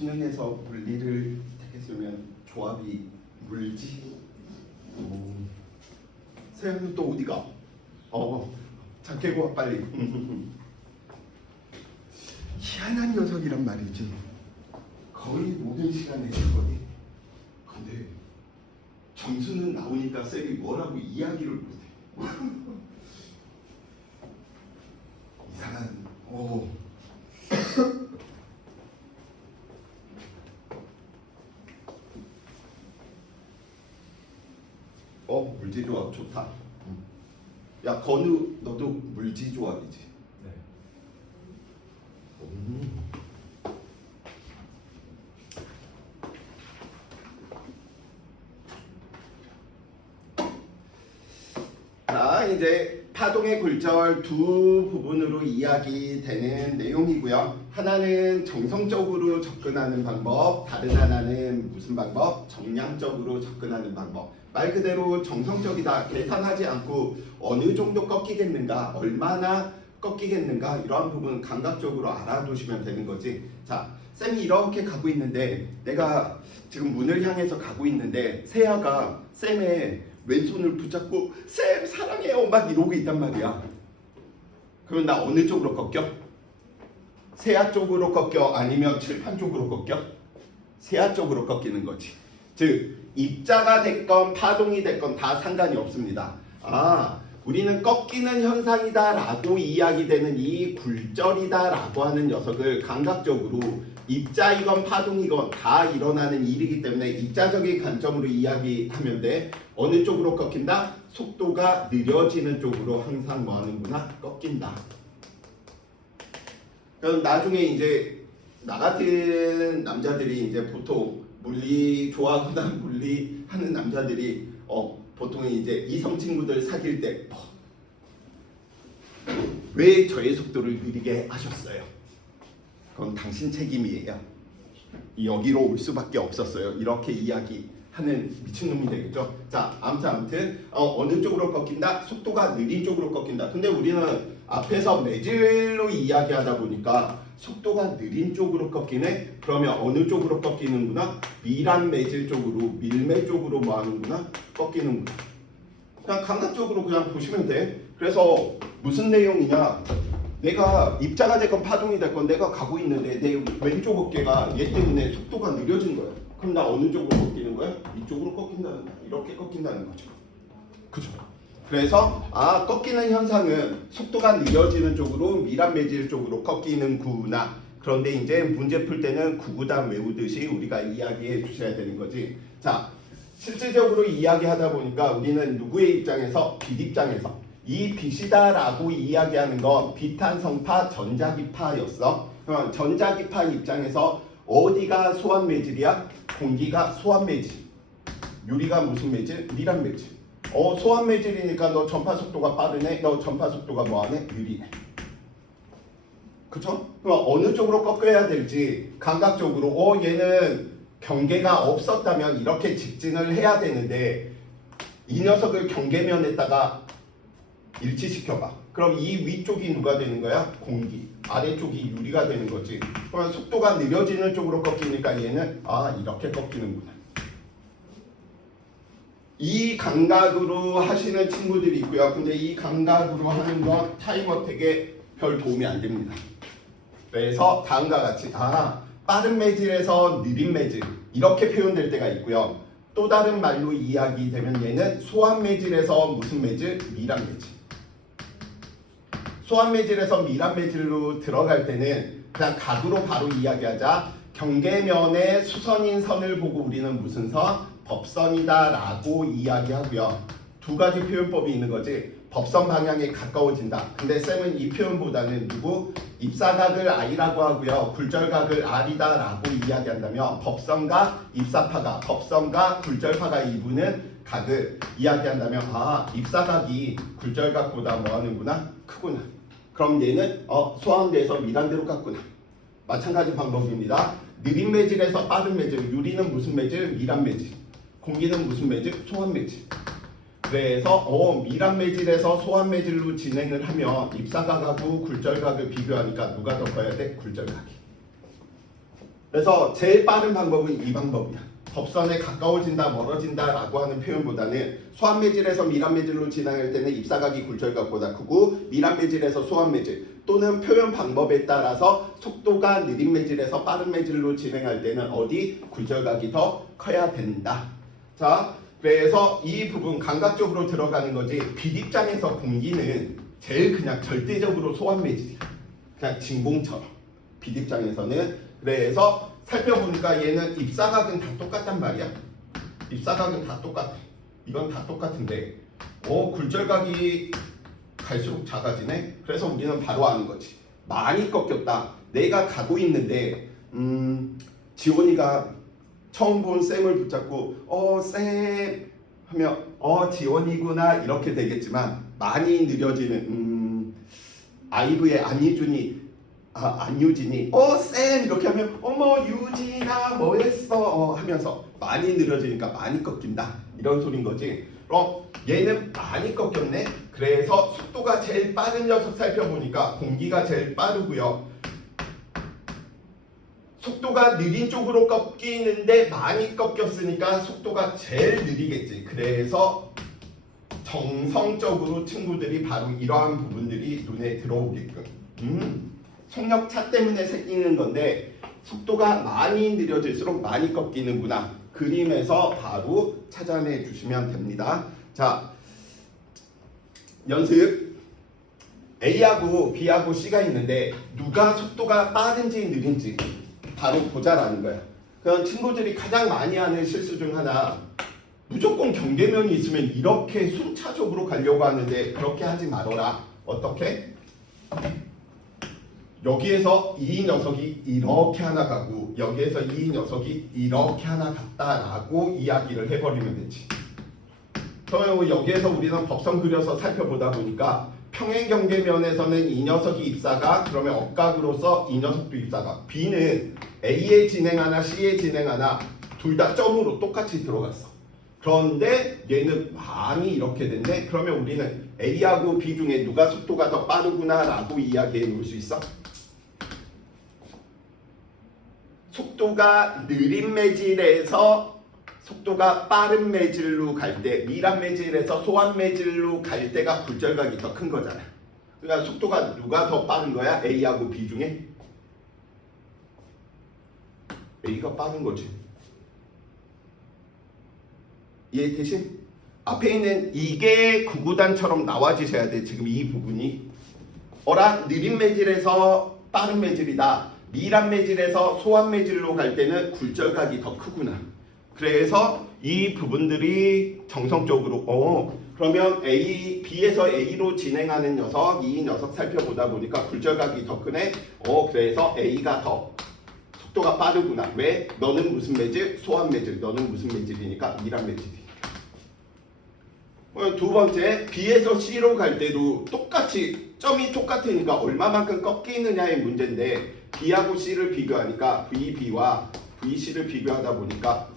수능에서 물리를 택했으면 조합이 물지. 세연은 또 어디가? 자 깨고 와 빨리. 희한한 녀석이란 말이지. 거의 모든 시간에 했거든. 근데 점수는 나오니까 쌤이 뭐라고 이야기를 못해. 이상한. 물지 조합 좋다. 야 건우 너도 물지 조합이지? 네. 자 이제 파동의 굴절 두 부분으로 이야기되는 내용이고요. 하나는 정성적으로 접근하는 방법, 다른 하나는 무슨 방법? 정량적으로 접근하는 방법. 말 그대로 정성적이다. 계산하지 않고 어느 정도 꺾이겠는가, 얼마나 꺾이겠는가 이러한 부분 감각적으로 알아두시면 되는 거지. 자, 쌤이 이렇게 가고 있는데 내가 지금 문을 향해서 가고 있는데 세아가 쌤의 왼손을 붙잡고 쌤 사랑해요 막 이러고 있단 말이야. 그럼 나 어느 쪽으로 꺾여? 세아 쪽으로 꺾여? 아니면 칠판 쪽으로 꺾여? 세아 쪽으로 꺾이는 거지. 즉 입자가 됐건 파동이 됐건 다 상관이 없습니다. 우리는 꺾이는 현상이다 라고 이야기되는 이 굴절이다 라고 하는 녀석을 감각적으로 입자이건 파동이건 다 일어나는 일이기 때문에 입자적인 관점으로 이야기하면 돼. 어느 쪽으로 꺾인다? 속도가 느려지는 쪽으로 항상 뭐 하는구나? 꺾인다. 그럼 나중에 이제 나 같은 남자들이 이제 보통 물리 좋아하거나 물리 하는 남자들이 보통 이제 이성 친구들 사귈 때 왜 저의 속도를 느리게 하셨어요? 그건 당신 책임이에요. 여기로 올 수밖에 없었어요. 이렇게 이야기하는 미친놈이 되겠죠. 자, 아무튼 어느 쪽으로 꺾인다? 속도가 느린 쪽으로 꺾인다. 근데 우리는 앞에서 매질로 이야기하다 보니까 속도가 느린 쪽으로 꺾이네? 그러면 어느 쪽으로 꺾이는구나? 미란 매질 쪽으로, 밀매 쪽으로 뭐 하는구나? 꺾이는구나. 그냥 감각적으로 그냥 보시면 돼. 그래서 무슨 내용이냐? 내가 입자가 됐건 파동이 됐건 내가 가고 있는데 내 왼쪽 어깨가 얘 때문에 속도가 느려진 거야. 그럼 나 어느 쪽으로 꺾이는 거야? 이쪽으로 꺾인다는 거야. 이렇게 꺾인다는 거죠. 그죠? 그래서 꺾이는 현상은 속도가 느려지는 쪽으로 미란 매질 쪽으로 꺾이는구나. 그런데 이제 문제 풀 때는 구구단 외우듯이 우리가 이야기해 주셔야 되는 거지. 자, 실질적으로 이야기하다 보니까 우리는 누구의 입장에서? 빛 입장에서 이 빛이다라고 이야기하는 건 빛한성파 전자기파였어. 그럼 전자기파 입장에서 어디가 소환 매질이야? 공기가 소환 매질. 유리가 무슨 매질? 미란 매질. 소환 매질이니까 너 전파 속도가 빠르네. 너 전파 속도가 뭐하네? 느리네. 그쵸? 그럼 어느 쪽으로 꺾여야 될지 감각적으로 얘는 경계가 없었다면 이렇게 직진을 해야 되는데 이 녀석을 경계면에다가 일치시켜봐. 그럼 이 위쪽이 누가 되는 거야? 공기. 아래쪽이 유리가 되는 거지. 그럼 속도가 느려지는 쪽으로 꺾이니까 얘는 이렇게 꺾이는구나. 이 감각으로 하시는 친구들이 있고요. 근데 이 감각으로 하는 건 타임어택에 별 도움이 안 됩니다. 그래서 다음과 같이 빠른 매질에서 느린 매질 이렇게 표현될 때가 있고요. 또 다른 말로 이야기되면 얘는 소환 매질에서 무슨 매질? 미란 매질. 소환 매질에서 미란 매질로 들어갈 때는 그냥 각으로 바로 이야기하자. 경계면에 수선인 선을 보고 우리는 무슨 선? 법선이다 라고 이야기하고요. 두 가지 표현법이 있는 거지. 법선 방향에 가까워진다. 근데 쌤은 이 표현보다는 누구? 입사각을 I라고 하고요. 굴절각을 R이다 라고 이야기한다면 법선과 입사파가, 법선과 굴절파가 이루는 각을 이야기한다면 입사각이 굴절각보다 뭐 하는구나? 크구나. 그럼 얘는 소환돼서 미란대로 갔구나. 마찬가지 방법입니다. 느린 매질에서 빠른 매질. 유리는 무슨 매질? 미란 매질. 공기는 무슨 매질? 소환 매질. 그래서 미란 매질에서 소환 매질로 진행을 하면 입사각하고 굴절각을 비교하니까 누가 더 커야 돼? 굴절각이. 그래서 제일 빠른 방법은 이 방법이야. 접선에 가까워진다, 멀어진다라고 하는 표현보다는 소환매질에서 밀합매질로 진행할 때는 입사각이 굴절각보다 크고 밀합매질에서 소환매질 또는 표현 방법에 따라서 속도가 느린 매질에서 빠른 매질로 진행할 때는 어디 굴절각이 더 커야 된다. 자, 그래서 이 부분 감각적으로 들어가는 거지 빛 입장에서 공기는 제일 그냥 절대적으로 소환매질이야. 그냥 진공처럼 빛 입장에서는. 그래서 살펴보니까 얘는 입사각은 다 똑같단 말이야. 입사각은 다 똑같아. 이건 다 똑같은데 굴절각이 갈수록 작아지네. 그래서 우리는 바로 아는 거지. 많이 꺾였다. 내가 가고 있는데 지원이가 처음 본 쌤을 붙잡고 쌤 하면 지원이구나 이렇게 되겠지만 많이 느려지는 아이브의 안유진이 쌤 이렇게 하면 어머 유진아 뭐 했어 하면서 많이 느려지니까 많이 꺾인다 이런 소린 거지. 그럼 얘는 많이 꺾였네. 그래서 속도가 제일 빠른 녀석 살펴보니까 공기가 제일 빠르고요. 속도가 느린 쪽으로 꺾이는데 많이 꺾였으니까 속도가 제일 느리겠지. 그래서 정성적으로 친구들이 바로 이러한 부분들이 눈에 들어오게끔 속력차 때문에 생기는 건데 속도가 많이 느려질수록 많이 꺾이는구나. 그림에서 바로 찾아내 주시면 됩니다. 자, 연습. A하고 B하고 C가 있는데 누가 속도가 빠른지 느린지 바로 보자라는 거야. 그럼 친구들이 가장 많이 하는 실수 중 하나, 무조건 경계면이 있으면 이렇게 순차적으로 가려고 하는데 그렇게 하지 말아라. 어떻게? 여기에서 이 녀석이 이렇게 하나 가고 여기에서 이 녀석이 이렇게 하나 갔다라고 이야기를 해버리면 되지. 그러면 여기에서 우리는 법선 그려서 살펴보다 보니까 평행경계면에서는 이 녀석이 입사각, 그러면 억각으로서 이 녀석도 입사각. B는 A에 진행하나 C에 진행하나 둘 다 점으로 똑같이 들어갔어. 그런데 얘는 많이 이렇게 됐네. 그러면 우리는 A하고 B 중에 누가 속도가 더 빠르구나 라고 이야기해 볼 수 있어? 속도가 느린 매질에서 속도가 빠른 매질로 갈 때, 밀합 매질에서 소환 매질로 갈 때가 굴절각이 더 큰 거잖아. 그러니까 속도가 누가 더 빠른 거야? A하고 B 중에? A가 빠른 거지. 얘 대신 앞에 있는 이게 구구단처럼 나와주셔야 돼. 지금 이 부분이 느린 매질에서 빠른 매질이다. 밀합 매질에서 소환 매질로 갈 때는 굴절각이 더 크구나. 그래서 이 부분들이 정성적으로 그러면 B에서 A로 진행하는 녀석, 이 녀석 살펴보다 보니까 굴절각이 더 크네. 그래서 A가 더 속도가 빠르구나. 왜? 너는 무슨 매질? 소환 매질. 너는 무슨 매질이니까? 밀합 매질이. 두 번째, B에서 C로 갈 때도 똑같이 점이 똑같으니까 얼마만큼 꺾이느냐의 문제인데 B하고 C를 비교하니까 VB와 VC를 비교하다 보니까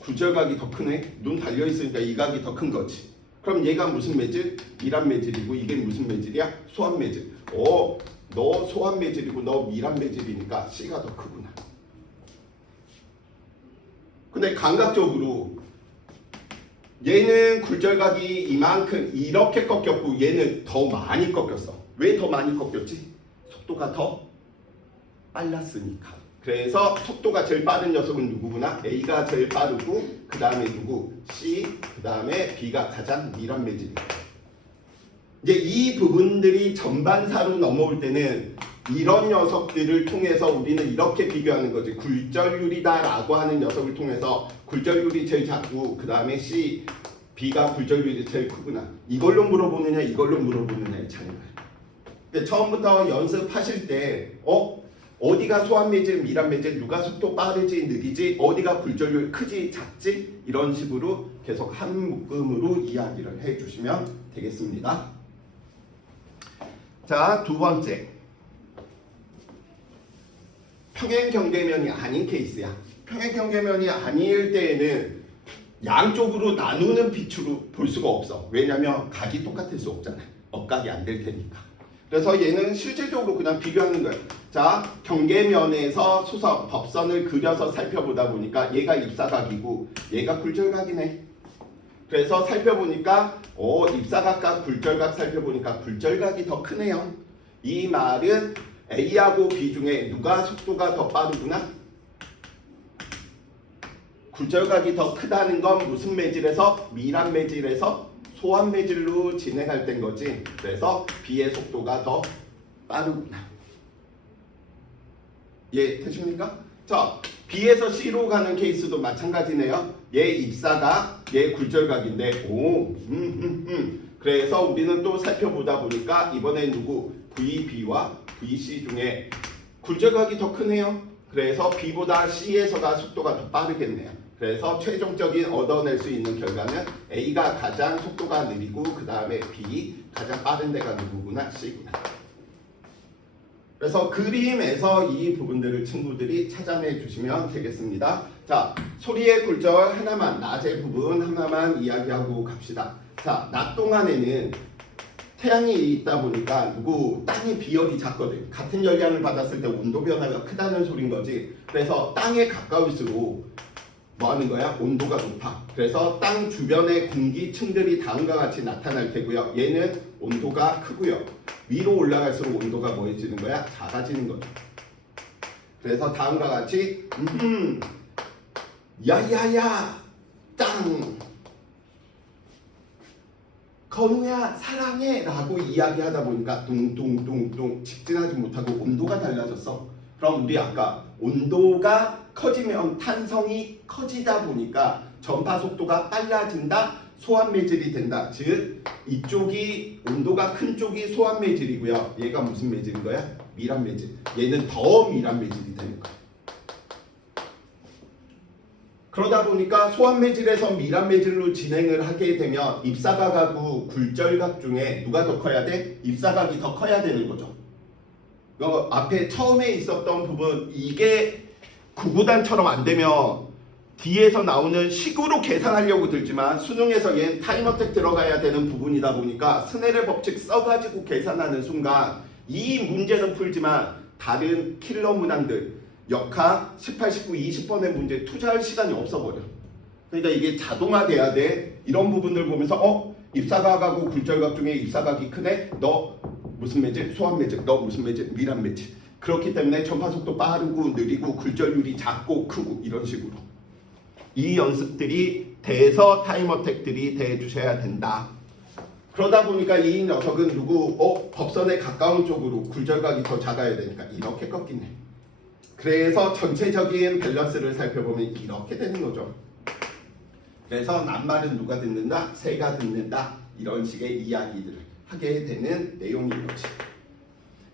굴절각이 더 크네. 눈 달려있으니까 이 각이 더 큰 거지. 그럼 얘가 무슨 매질? 밀합 매질이고 이게 무슨 매질이야? 소환 매질. 너 소환 매질이고 너 밀합 매질이니까 C가 더 크구나. 근데 감각적으로 얘는 굴절각이 이만큼 이렇게 꺾였고 얘는 더 많이 꺾였어. 왜 더 많이 꺾였지? 속도가 더 빨랐으니까. 그래서 속도가 제일 빠른 녀석은 누구구나? A가 제일 빠르고 그 다음에 누구? C, 그 다음에 B가 가장 밀합 매질이야. 이제 이 부분들이 전반사로 넘어올 때는 이런 녀석들을 통해서 우리는 이렇게 비교하는 거지. 굴절률이다라고 하는 녀석을 통해서 굴절률이 제일 작고 그 다음에 C, B가 굴절률이 제일 크구나. 이걸로 물어보느냐 이걸로 물어보느냐의 차이가. 근데 처음부터 연습하실 때 어디가 소환 매질, 밀합 매질, 누가 속도 빠르지, 느리지, 어디가 굴절률 크지, 작지 이런 식으로 계속 한 묶음으로 이야기를 해주시면 되겠습니다. 자, 두 번째. 평행경계면이 아닌 케이스야. 평행경계면이 아닐 때에는 양쪽으로 나누는 빛으로 볼 수가 없어. 왜냐면 각이 똑같을 수 없잖아. 억각이 안 될 테니까. 그래서 얘는 실질적으로 그냥 비교하는 거야. 자, 경계면에서 수석, 법선을 그려서 살펴보다 보니까 얘가 입사각이고 얘가 굴절각이네. 그래서 살펴보니까 입사각과 굴절각 살펴보니까 굴절각이 더 크네요. 이 말은 A하고 B 중에 누가 속도가 더 빠르구나? 굴절각이 더 크다는 건 무슨 매질에서? 밀한 매질에서 소한 매질로 진행할 땐 거지. 그래서 B의 속도가 더 빠르구나. 예, 되십니까? 자, B에서 C로 가는 케이스도 마찬가지네요. 얘 입사각, 얘 굴절각인데, 그래서 우리는 또 살펴보다 보니까 이번에 누구? VB와 VC 중에 굴절각이 더 크네요. 그래서 B보다 C에서가 속도가 더 빠르겠네요. 그래서 최종적인 얻어낼 수 있는 결과는 A가 가장 속도가 느리고 그 다음에 B 가장 빠른 데가 누구구나? C구나. 그래서 그림에서 이 부분들을 친구들이 찾아내 주시면 되겠습니다. 자, 소리의 굴절 하나만, 낮의 부분 하나만 이야기하고 갑시다. 자, 낮 동안에는 태양이 있다 보니까 땅이 비열이 작거든. 같은 열량을 받았을 때 온도 변화가 크다는 소린 거지. 그래서 땅에 가까울수록 뭐 하는 거야? 온도가 높아. 그래서 땅 주변의 공기층들이 다음과 같이 나타날 테고요. 얘는 온도가 크고요. 위로 올라갈수록 온도가 뭐해지는 거야? 작아지는 거죠. 그래서 다음과 같이 야야야 땅 건우야 사랑해 라고 이야기하다 보니까 둥둥둥둥 직진하지 못하고 온도가 달라졌어. 그럼 우리 아까 온도가 커지면 탄성이 커지다 보니까 전파 속도가 빨라진다. 소환 매질이 된다. 즉 이쪽이 온도가 큰 쪽이 소환 매질이고요. 얘가 무슨 매질인 거야? 밀한 매질. 얘는 더 밀한 매질이 되는 거야. 그러다 보니까 소환 매질에서 밀한 매질로 진행을 하게 되면 입사각하고 굴절각 중에 누가 더 커야 돼? 입사각이 더 커야 되는 거죠. 앞에 처음에 있었던 부분 이게 구구단처럼 안 되면 뒤에서 나오는 식으로 계산하려고 들지만 수능에서 얘는 타임어택 들어가야 되는 부분이다 보니까 스넬의 법칙 써가지고 계산하는 순간 이 문제는 풀지만 다른 킬러 문항들 역학 18, 19, 20번의 문제 투자할 시간이 없어버려. 그러니까 이게 자동화돼야 돼. 이런 부분들 보면서 입사각하고 굴절각 중에 입사각이 크네? 너 무슨 매질? 소환 매질. 너 무슨 매질? 밀한 매질. 그렇기 때문에 전파속도 빠르고 느리고 굴절률이 작고 크고 이런 식으로 이 연습들이 돼서 타임어택들이 돼주셔야 된다. 그러다 보니까 이 녀석은 법선에 가까운 쪽으로 굴절각이 더 작아야 되니까 이렇게 꺾이네. 그래서 전체적인 밸런스를 살펴보면 이렇게 되는 거죠. 그래서 낱말은 누가 듣는다? 새가 듣는다. 이런 식의 이야기들을 하게 되는 내용인 거지.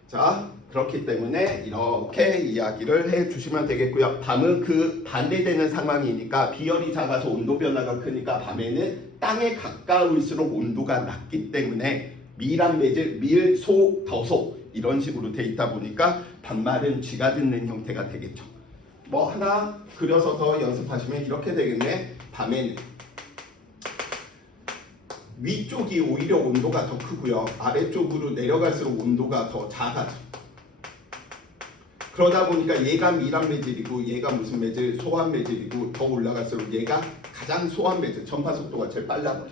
자, 그렇기 때문에 이렇게 이야기를 해주시면 되겠고요. 밤은 그 반대되는 상황이니까 비열이 작아서 온도 변화가 크니까 밤에는 땅에 가까울수록 온도가 낮기 때문에 밀한 매질, 밀, 소, 더소 이런 식으로 돼 있다 보니까 반말은 쥐가 듣는 형태가 되겠죠. 뭐 하나 그려서 더 연습하시면 이렇게 되겠네. 밤에는 위쪽이 오히려 온도가 더 크고요. 아래쪽으로 내려갈수록 온도가 더 작아져. 그러다 보니까 얘가 밀한 매질이고 얘가 무슨 매질? 소환 매질이고 더 올라갈수록 얘가 가장 소환 매질, 전파 속도가 제일 빨라버려.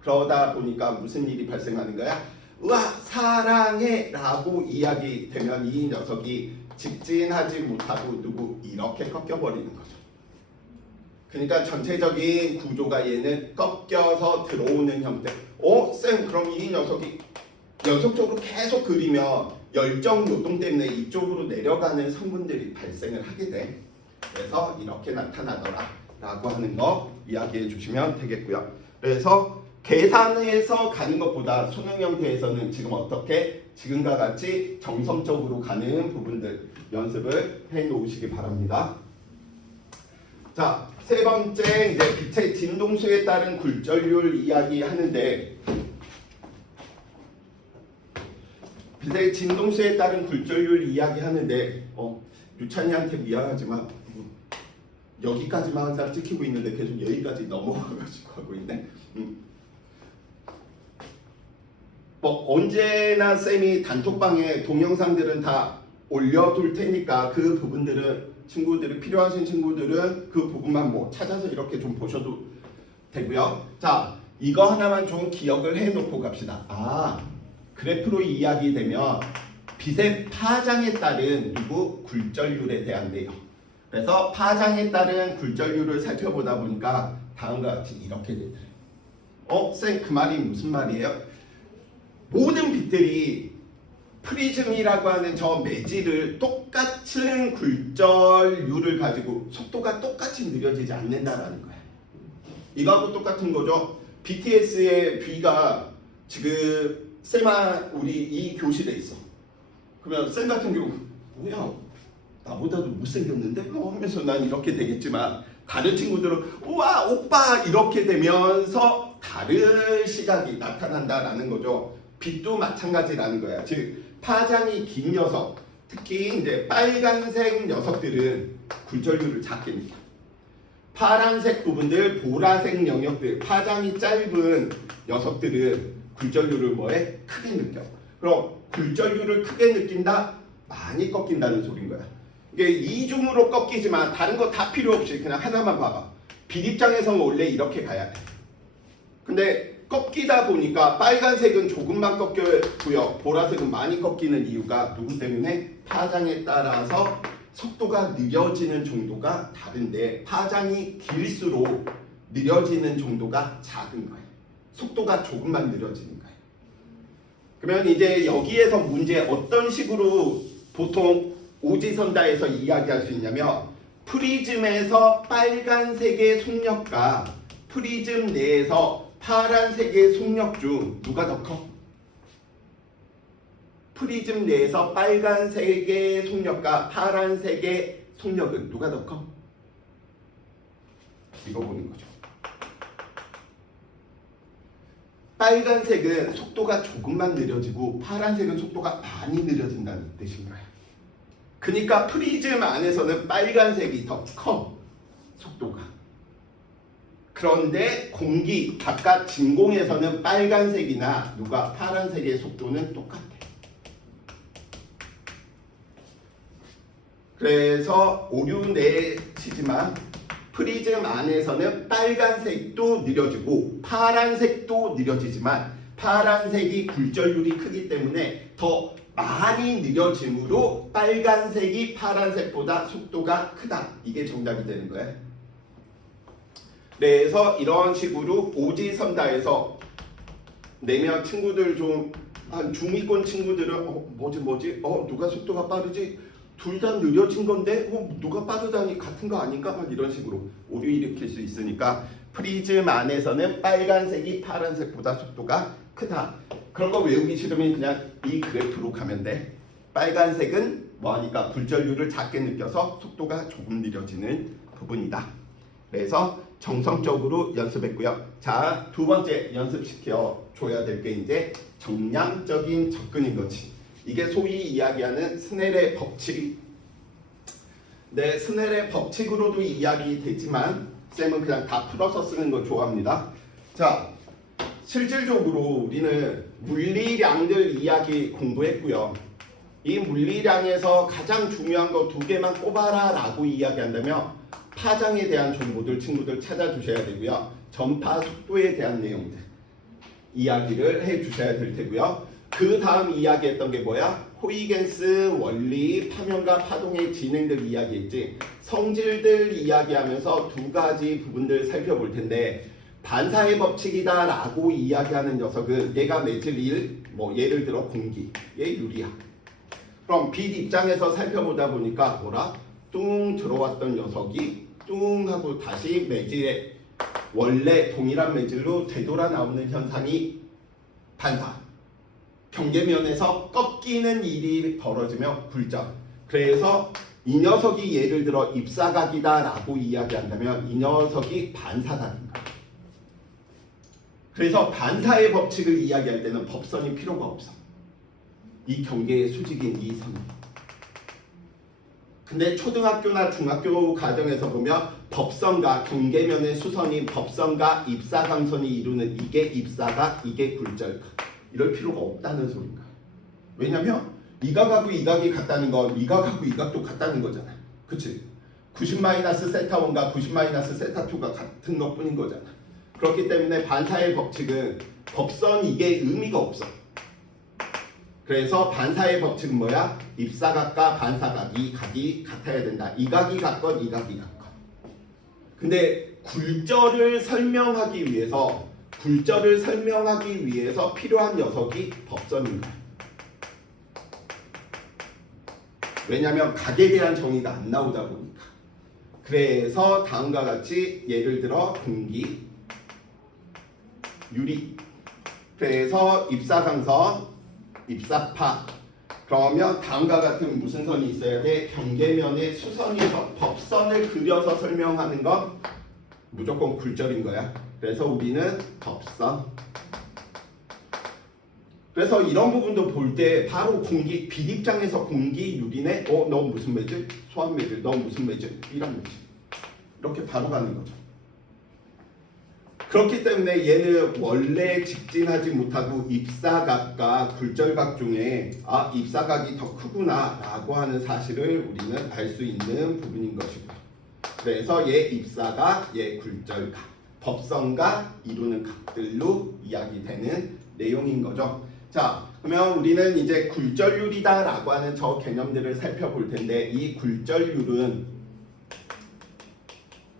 그러다 보니까 무슨 일이 발생하는 거야? 우와 사랑해 라고 이야기되면 이 녀석이 직진하지 못하고 이렇게 꺾여버리는 거죠. 그러니까 전체적인 구조가 얘는 꺾여서 들어오는 형태. 쌤 그럼 이 녀석이 연속적으로 계속 그리면 열정 요동 때문에 이쪽으로 내려가는 성분들이 발생을 하게 돼. 그래서 이렇게 나타나더라 라고 하는 거 이야기해 주시면 되겠고요. 그래서 계산해서 가는 것보다 수능 형태에서는 지금 어떻게 지금과 같이 정성적으로 가는 부분들 연습을 해 놓으시기 바랍니다. 자, 세 번째 이제 빛의 진동수에 따른 굴절률 이야기하는데 빛의 진동수에 따른 굴절률 이야기하는데 유찬이한테 미안하지만 여기까지만 항상 찍히고 있는데 계속 여기까지 넘어가가지고 하고 있네. 뭐 언제나 쌤이 단톡방에 동영상들은 다 올려둘 테니까 그 부분들은 친구들이 필요하신 친구들은 그 부분만 뭐 찾아서 이렇게 좀 보셔도 되고요. 자, 이거 하나만 좀 기억을 해놓고 갑시다. 그래프로 이야기되면 빛의 파장에 따른 누구 굴절률에 대한 내용. 그래서 파장에 따른 굴절률을 살펴보다 보니까 다음과 같이 이렇게 되더래요. 쌤, 그 말이 무슨 말이에요? 모든 빛들이 프리즘이라고 하는 저 매질을 똑같은 굴절률을 가지고 속도가 똑같이 느려지지 않는다라는 거예요. 이거하고 똑같은 거죠. BTS의 B가 지금 쌤아 우리 이 교실에 있어. 그러면 쌤 같은 경우 뭐야 나보다도 못생겼는데? 하면서 난 이렇게 되겠지만 다른 친구들은 우와 오빠 이렇게 되면서 다른 시각이 나타난다라는 거죠. 빛도 마찬가지라는 거야. 즉 파장이 긴 녀석, 특히 이제 빨간색 녀석들은 굴절률을 작게 느껴. 파란색 부분들, 보라색 영역들, 파장이 짧은 녀석들은 굴절률을 뭐해? 크게 느껴. 그럼 굴절률을 크게 느낀다? 많이 꺾인다는 소린 거야. 이게 이중으로 꺾이지만 다른 거 다 필요 없이 그냥 하나만 봐봐. 빛 입장에서는 원래 이렇게 가야 돼. 근데 꺾이다 보니까 빨간색은 조금만 꺾여고요. 보라색은 많이 꺾이는 이유가 누구 때문에? 파장에 따라서 속도가 느려지는 정도가 다른데 파장이 길수록 느려지는 정도가 작은 거예요. 속도가 조금만 느려지는 거예요. 그러면 이제 여기에서 문제 어떤 식으로 보통 오지선다에서 이야기할 수 있냐면 프리즘에서 빨간색의 속력과 프리즘 내에서 파란색의 속력 중 누가 더 커? 프리즘 내에서 빨간색의 속력과 파란색의 속력은 누가 더 커? 이거 보는 거죠. 빨간색은 속도가 조금만 느려지고 파란색은 속도가 많이 느려진다는 뜻인 거예요. 그러니까 프리즘 안에서는 빨간색이 더 커, 속도가. 그런데 공기, 바깥 진공에서는 빨간색이나 누가 파란색의 속도는 똑같아. 그래서 오류 내치지만 프리즘 안에서는 빨간색도 느려지고 파란색도 느려지지만 파란색이 굴절률이 크기 때문에 더 많이 느려지므로 빨간색이 파란색보다 속도가 크다. 이게 정답이 되는 거예요. 그래서 이런 식으로 오지선다에서 내면 친구들 좀 한 중위권 친구들은 뭐지 누가 속도가 빠르지? 둘 다 느려진 건데 누가 빠르다니 같은 거 아닌가? 막 이런 식으로 오류 일으킬 수 있으니까 프리즘 안에서는 빨간색이 파란색보다 속도가 크다. 그런 거 외우기 싫으면 그냥 이 그래프로 가면 돼. 빨간색은 뭐하니까 굴절률을 작게 느껴서 속도가 조금 느려지는 부분이다. 그래서 정성적으로 연습했고요. 자, 두 번째 연습시켜 줘야 될 게 이제 정량적인 접근인 거지. 이게 소위 이야기하는 스넬의 법칙. 네, 스넬의 법칙으로도 이야기되지만 쌤은 그냥 다 풀어서 쓰는 걸 좋아합니다. 자, 실질적으로 우리는 물리량들 이야기 공부했고요. 이 물리량에서 가장 중요한 거 두 개만 꼽아라 라고 이야기한다면 파장에 대한 정보들 친구들 찾아주셔야 되고요. 전파 속도에 대한 내용들 이야기를 해주셔야 될 테고요. 그 다음 이야기했던 게 뭐야? 호이겐스 원리, 파면과 파동의 진행들 이야기했지. 성질들 이야기하면서 두 가지 부분들 살펴볼 텐데 반사의 법칙이다 라고 이야기하는 녀석은 얘가 매질 1, 뭐 예를 들어 공기, 얘 유리야. 그럼 빛 입장에서 살펴보다 보니까 뭐라? 뚱 들어왔던 녀석이 뚱 하고 다시 매질에 원래 동일한 매질로 되돌아 나오는 현상이 반사. 경계면에서 꺾이는 일이 벌어지며 굴절. 그래서 이 녀석이 예를 들어 입사각이다 라고 이야기한다면 이 녀석이 반사각인 거야. 그래서 반사의 법칙을 이야기할 때는 법선이 필요가 없어. 이 경계의 수직인 이 선. 근데 초등학교나 중학교 과정에서 보면 법선과 경계면의 수선인 법선과 입사강선이 이루는 이게 입사각, 이게 굴절각. 이럴 필요가 없다는 소린가. 왜냐면 이각하고 이각이 같다는 건 이각하고 이각도 같다는 거잖아. 그치? 90-세타1과 90-세타2가 같은 것뿐인 거잖아. 그렇기 때문에 반사의 법칙은 법선 이게 의미가 없어. 그래서 반사의 법칙은 뭐야? 입사각과 반사각 이 각이 같아야 된다. 이 각이 같건 이 각이 같건. 근데 굴절을 설명하기 위해서 필요한 녀석이 법선인 거야. 왜냐하면 각에 대한 정의가 안 나오다 보니까. 그래서 다음과 같이 예를 들어 공기, 유리. 그래서 입사강선, 입사파. 그러면 다음과 같은 무슨 선이 있어야 돼? 경계면에 수선에서 법선을 그려서 설명하는 건 무조건 굴절인 거야. 그래서 우리는 법선. 그래서 이런 부분도 볼 때 바로 공기, 빛 입장에서 공기, 유리네? 너 무슨 매질? 소환 매질. 너 무슨 매질? 이런 매질. 이렇게 바로 가는 거죠. 그렇기 때문에 얘는 원래 직진하지 못하고 입사각과 굴절각 중에 입사각이 더 크구나 라고 하는 사실을 우리는 알 수 있는 부분인 것이고, 그래서 얘 입사각, 얘 굴절각, 법선과 이루는 각들로 이야기되는 내용인 거죠. 자, 그러면 우리는 이제 굴절률이다 라고 하는 저 개념들을 살펴볼 텐데, 이 굴절률은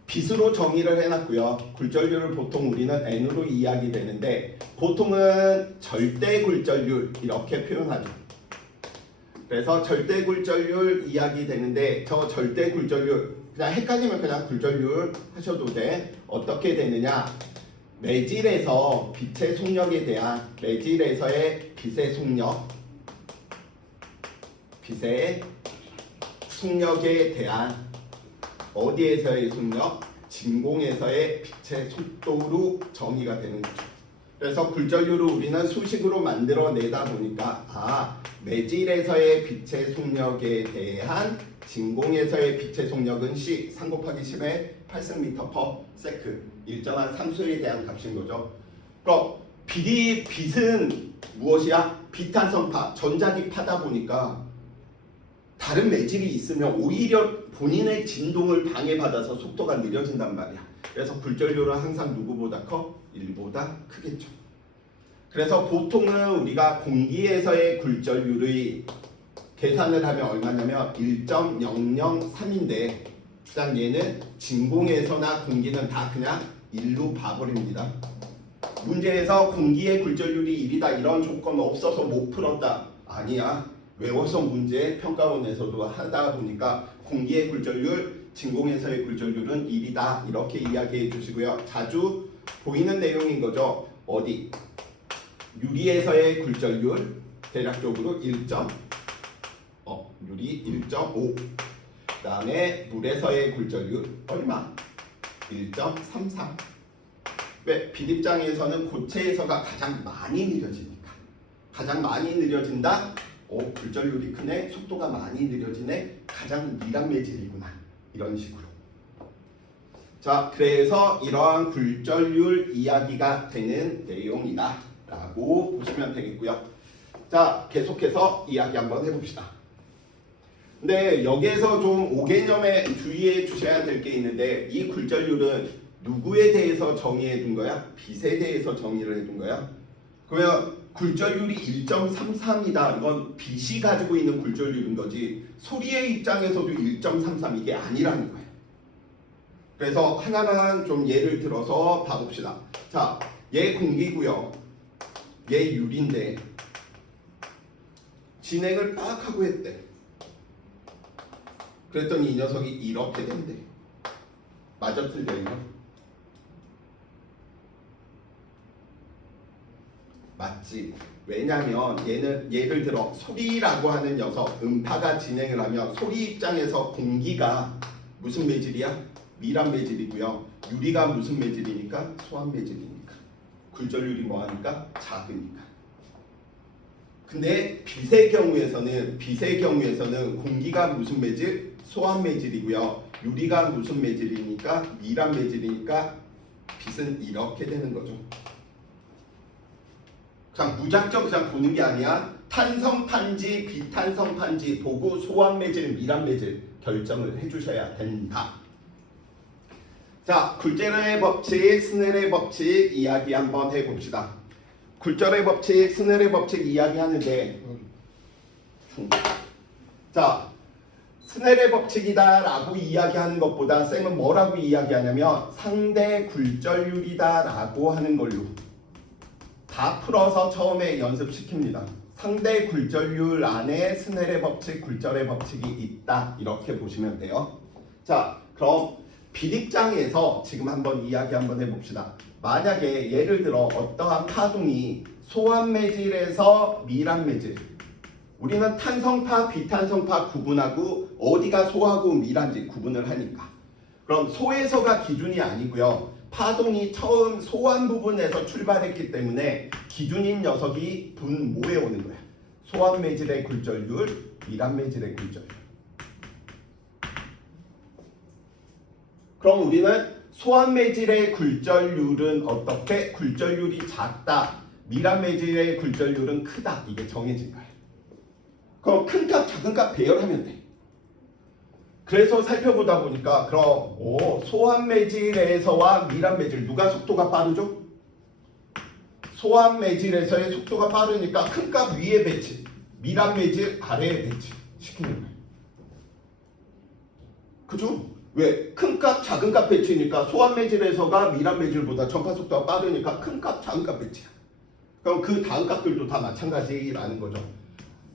빛으로 정의를 해놨고요. 굴절률을 보통 우리는 N으로 이야기되는데, 보통은 절대 굴절률 이렇게 표현하죠. 그래서 절대 굴절률 이야기되는데, 저 절대 굴절률 그냥 헷갈리면 그냥 굴절률 하셔도 돼. 어떻게 되느냐? 매질에서 빛의 속력에 대한 매질에서의 빛의 속력에 대한 어디에서의 속력? 진공에서의 빛의 속도로 정의가 되는 거죠. 그래서 굴절률을 우리는 수식으로 만들어내다 보니까 매질에서의 빛의 속력에 대한 진공에서의 빛의 속력은 C 3 곱하기 10의 8cm/s 일정한 상수에 대한 값인 거죠. 그럼 빛은 무엇이야? 비탄성파, 전자기파다 보니까 다른 매질이 있으면 오히려 본인의 진동을 방해받아서 속도가 느려진단 말이야. 그래서 굴절률은 항상 누구보다 커? 1보다 크겠죠. 그래서 보통은 우리가 공기에서의 굴절률의 계산을 하면 얼마냐면 1.003인데 일단 얘는 진공에서나 공기는 다 그냥 1로 봐버립니다. 문제에서 공기의 굴절률이 1이다 이런 조건 없어서 못 풀었다. 아니야. 외워서 문제 평가원에서도 하다 보니까 공기의 굴절률, 진공에서의 굴절률은 1이다 이렇게 이야기해 주시고요. 자주 보이는 내용인 거죠. 어디? 유리에서의 굴절률 대략적으로 1.5. 그 다음에 물에서의 굴절률 얼마? 1.33. 왜? 빛 입장에서는 고체에서가 가장 많이 느려지니까. 가장 많이 느려진다? 굴절률이 크네, 속도가 많이 느려지네, 가장 미란 매질이구나 이런 식으로. 자, 그래서 이러한 굴절률 이야기가 되는 내용이다 라고 보시면 되겠고요. 자, 계속해서 이야기 한번 해봅시다. 근데 여기에서 좀 5개념에 주의해 주셔야 될 게 있는데, 이 굴절률은 누구에 대해서 정의해 둔 거야? 빛에 대해서 정의를 해 둔 거야? 그러면 굴절률이 1.33이다. 이건 빛이 가지고 있는 굴절률인 거지 소리의 입장에서도 1.33 이게 아니라는 거예요. 그래서 하나만 좀 예를 들어서 봐봅시다. 자, 얘 공기고요. 얘 유리인데 진행을 딱 하고 했대. 그랬더니 이 녀석이 이렇게 된대. 맞아 틀려 이거? 맞지. 왜냐면 얘는 예를 들어 소리라고 하는 녀석, 음파가 진행을 하면 소리 입장에서 공기가 무슨 매질이야? 미란 매질이고요. 유리가 무슨 매질이니까? 소환 매질이니까. 굴절률이 뭐하니까? 작으니까. 근데 빛의 경우에서는 공기가 무슨 매질? 소환 매질이고요. 유리가 무슨 매질이니까? 미란 매질이니까 빛은 이렇게 되는 거죠. 그냥 무작정 그냥 보는 게 아니야. 탄성판지, 비탄성판지 보고 소환매질, 밀합매질 결정을 해주셔야 된다. 자, 굴절의 법칙, 스넬의 법칙 이야기 한번 해봅시다. 굴절의 법칙, 스넬의 법칙 이야기하는데 자, 스넬의 법칙이다라고 이야기하는 것보다 쌤은 뭐라고 이야기하냐면 상대 굴절률이다라고 하는 걸로 다 풀어서 처음에 연습시킵니다. 상대 굴절률 안에 스넬의 법칙, 굴절의 법칙이 있다 이렇게 보시면 돼요. 자, 그럼 비립장에서 지금 한번 이야기 한번 해봅시다. 만약에 예를 들어 어떠한 파동이 소환매질에서 밀합매질, 우리는 탄성파, 비탄성파 구분하고 어디가 소하고 밀한지 구분을 하니까 그럼 소에서가 기준이 아니고요. 파동이 처음 소환 부분에서 출발했기 때문에 기준인 녀석이 분모에 오는 거야. 소환매질의 굴절률, 밀합매질의 굴절률. 그럼 우리는 소환매질의 굴절률은 어떻게? 굴절률이 작다. 밀합매질의 굴절률은 크다. 이게 정해진 거야. 그럼 큰 값, 작은 값 배열하면 돼. 그래서 살펴보다 보니까 그럼 소환매질에서와 밀합매질 누가 속도가 빠르죠? 소환매질에서의 속도가 빠르니까 큰 값 위에 배치, 밀합매질 아래에 배치 시키는 거예요. 그죠? 왜? 큰 값, 작은 값 배치니까 소환매질에서가 밀합매질보다 전파 속도가 빠르니까 큰 값, 작은 값 배치야. 그럼 그 다음 값들도 다 마찬가지라는 거죠.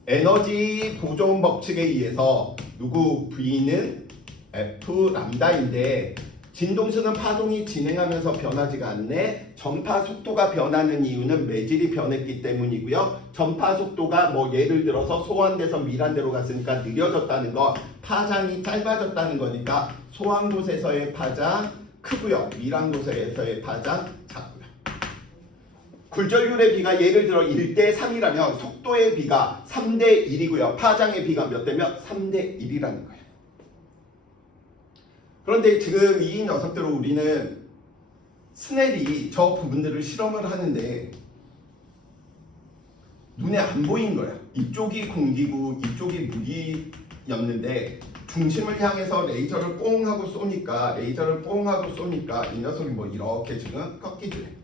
에너지 보존 법칙에 의해서 누구 V는 F 람다인데 진동수는 파동이 진행하면서 변하지가 않네. 전파 속도가 변하는 이유는 매질이 변했기 때문이고요. 전파 속도가 뭐 예를 들어서 소환돼서 밀한대로 갔으니까 느려졌다는 거, 파장이 짧아졌다는 거니까 소환 곳에서의 파장 크고요. 밀한 곳에서의 파장 작고요. 굴절률의 비가 예를 들어 1대 3이라면 속도의 비가 3대 1이고요. 파장의 비가 몇 대면 3대 1이라는 거예요. 그런데 지금 이 녀석들을 우리는 스넬이 저 부분들을 실험을 하는데 눈에 안 보인 거야. 이쪽이 공기고 이쪽이 물이었는데 중심을 향해서 레이저를 뽕 하고 쏘니까 이 녀석이 뭐 이렇게 지금 꺾이지.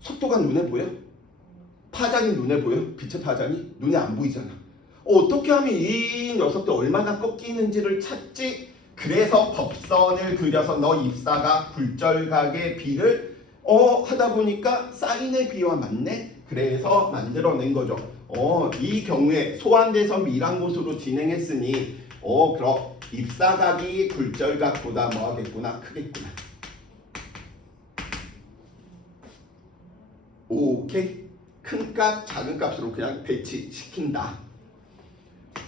속도가 눈에 보여? 파장이 눈에 보여? 빛의 파장이? 눈에 안 보이잖아. 어떻게 하면 이 녀석도 얼마나 꺾이는지를 찾지? 그래서 법선을 그려서 너 입사각, 굴절각의 비를 하다 보니까 사인의 비와 맞네? 그래서 만들어낸 거죠. 이 경우에 소환돼서 밀한 곳으로 진행했으니 그럼 입사각이 굴절각보다 뭐 하겠구나? 크겠구나. 오케이? 큰 값, 작은 값으로 그냥 배치시킨다.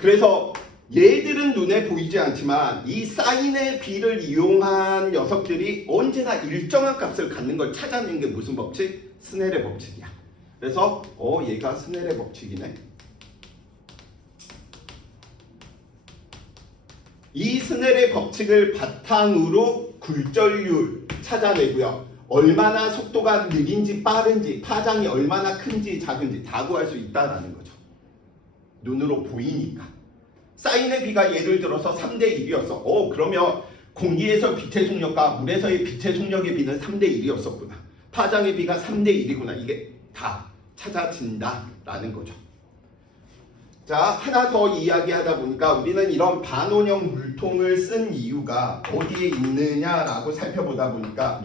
그래서 얘들은 눈에 보이지 않지만 이 사인의 비를 이용한 녀석들이 언제나 일정한 값을 갖는 걸 찾아내는 게 무슨 법칙? 스넬의 법칙이야. 그래서 얘가 스넬의 법칙이네. 이 스넬의 법칙을 바탕으로 굴절률 찾아내고요. 얼마나 속도가 느린지 빠른지, 파장이 얼마나 큰지 작은지 다 구할 수 있다는 거죠. 눈으로 보이니까. 사인의 비가 예를 들어서 3대 1이었어. 그러면 공기에서 빛의 속력과 물에서의 빛의 속력의 비는 3대 1이었었구나. 파장의 비가 3대 1이구나. 이게 다 찾아진다라는 거죠. 자, 하나 더 이야기하다 보니까 우리는 이런 반원형 물통을 쓴 이유가 어디에 있느냐라고 살펴보다 보니까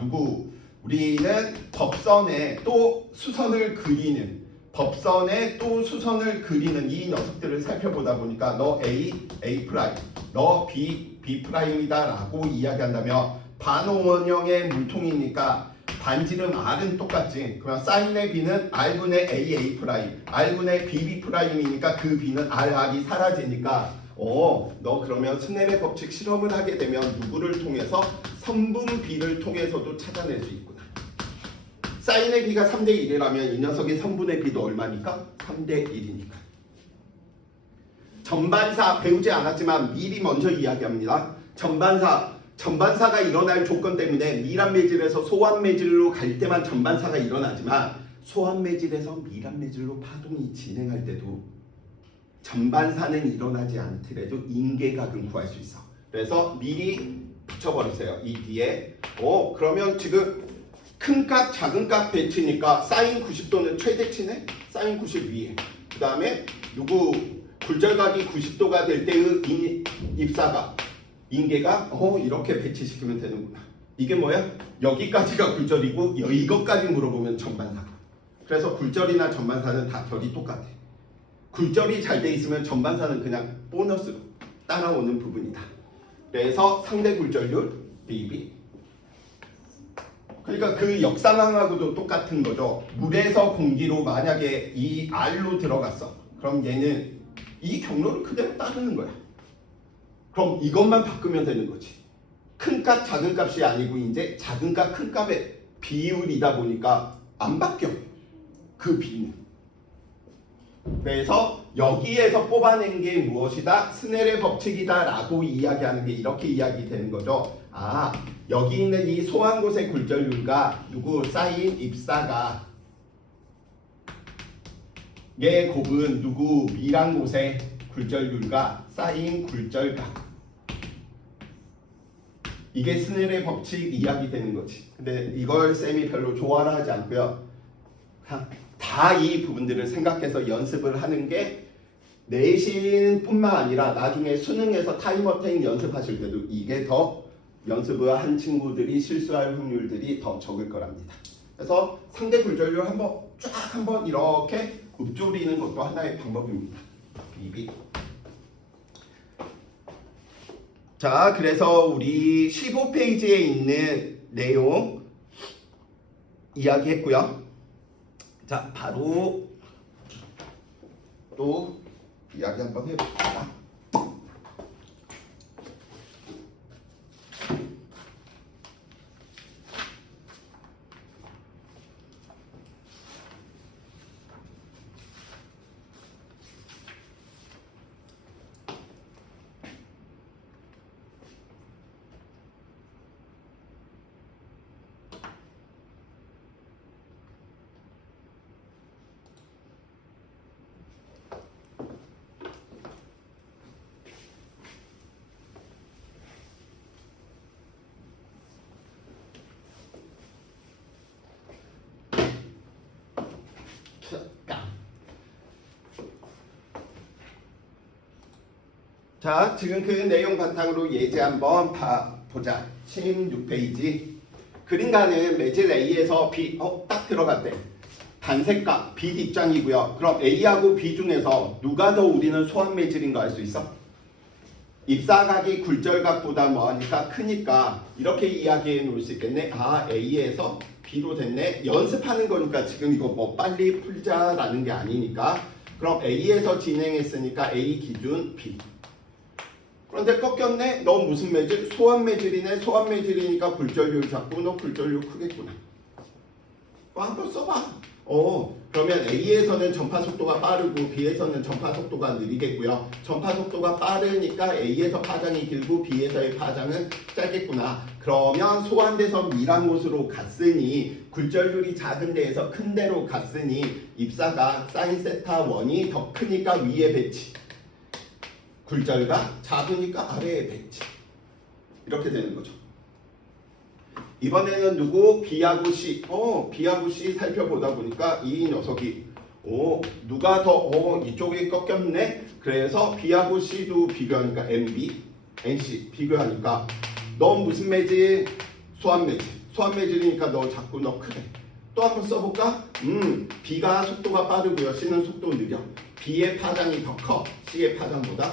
우리는 법선에 또 수선을 그리는 이 녀석들을 살펴보다 보니까 너 A, A 프라임, 너 B, B 프라임이다 라고 이야기한다면 반원형의 물통이니까 반지름 R은 똑같지. 그럼 사인의 B는 R분의 A, A 프라임, R분의 B, B 프라임이니까 그 B는 R, R이 사라지니까 너 그러면 스넬의 법칙 실험을 하게 되면 누구를 통해서 선분 B를 통해서도 찾아낼 수 있구나. 사인의 B가 3대 1이라면 이 녀석의 선분의 B도 얼마니까? 3대 1이니까. 전반사 배우지 않았지만 미리 먼저 이야기합니다. 전반사가 일어날 조건 때문에 밀합매질에서 소환매질로 갈 때만 전반사가 일어나지만 소환매질에서 밀합매질로 파동이 진행할 때도 전반사는 일어나지 않더라도 인계각은 구할 수 있어. 그래서 미리 붙여버리세요. 이 뒤에. 그러면 지금 큰 값, 작은 값 배치니까 사인 90도는 최대치네? 사인 90 위에. 그 다음에 누구 굴절각이 90도가 될 때의 입사각, 인계각, 이렇게 배치시키면 되는구나. 이게 뭐야? 여기까지가 굴절이고 이것까지 물어보면 전반사각. 그래서 굴절이나 전반사는 다 결이 똑같아. 굴절이 잘 돼 있으면 전반사는 그냥 보너스로 따라오는 부분이다. 그래서 상대 굴절률 BB. 그러니까 그 역상항하고도 똑같은 거죠. 물에서 공기로 만약에 이 R로 들어갔어. 그럼 얘는 이 경로를 그대로 따르는 거야. 그럼 이것만 바꾸면 되는 거지. 큰 값, 작은 값이 아니고 이제 작은 값, 큰 값의 비율이다 보니까 안 바뀌어. 그 비는. 그래서 여기에서 뽑아낸 게 무엇이다? 스넬의 법칙이다 라고 이야기하는 게 이렇게 이야기되는 거죠. 여기 있는 이 소한 곳의 굴절률과 누구 사인 입사가 얘 곱은 누구 밀한 곳의 굴절률과 사인 굴절각. 이게 스넬의 법칙 이야기되는 거지. 근데 이걸 쌤이 별로 좋아는 하지 않고요. 다 이 부분들을 생각해서 연습을 하는 게 내신뿐만 아니라 나중에 수능에서 타임어택 연습하실 때도 이게 더 연습을 한 친구들이 실수할 확률들이 더 적을 거랍니다. 그래서 상대 굴절률 한번 이렇게 읊조리는 것도 하나의 방법입니다. 비비. 자, 그래서 우리 15페이지에 있는 내용 이야기했고요. 자, 바로 또 이야기 한번 해봅시다. 자, 지금 그 내용 바탕으로 예제 한번 보자. 16페이지. 그림가는 매질 A에서 B 딱 들어갔대. 단색각 B 뒷장이고요. 그럼 A하고 B 중에서 누가 더 우리는 소환 매질인 거 알 수 있어? 입사각이 굴절각보다 뭐하니까 크니까 이렇게 이야기해 놓을 수 있겠네. A에서 B로 됐네. 연습하는 거니까 지금 이거 뭐 빨리 풀자라는 게 아니니까. 그럼 A에서 진행했으니까 A 기준 B. 그런데 꺾였네? 너 무슨 매질? 소환 매질이네. 소환 매질이니까 굴절률 잡고 너 굴절률 크겠구나. 한번 써봐. 그러면 A에서는 전파 속도가 빠르고 B에서는 전파 속도가 느리겠고요. 전파 속도가 빠르니까 A에서 파장이 길고 B에서의 파장은 짧겠구나. 그러면 소환돼서 밀한 곳으로 갔으니 굴절률이 작은 데에서 큰 데로 갔으니 입사가 사인 세타 1이 더 크니까 위에 배치. 굴절각 작으니까 아래에 배치. 이렇게 되는 거죠. 이번에는 누구? B하고 C. B하고 C 살펴보다 보니까 이 녀석이 누가 더 이쪽이 꺾였네. 그래서 B하고 C도 비교하니까 MB, NC 비교하니까 너 무슨 매질? 소환 매질. 소환 매질이니까 너 작고 너 크대. 또 한번 써볼까? B가 속도가 빠르고요. C는 속도 느려. B의 파장이 더 커. C의 파장보다.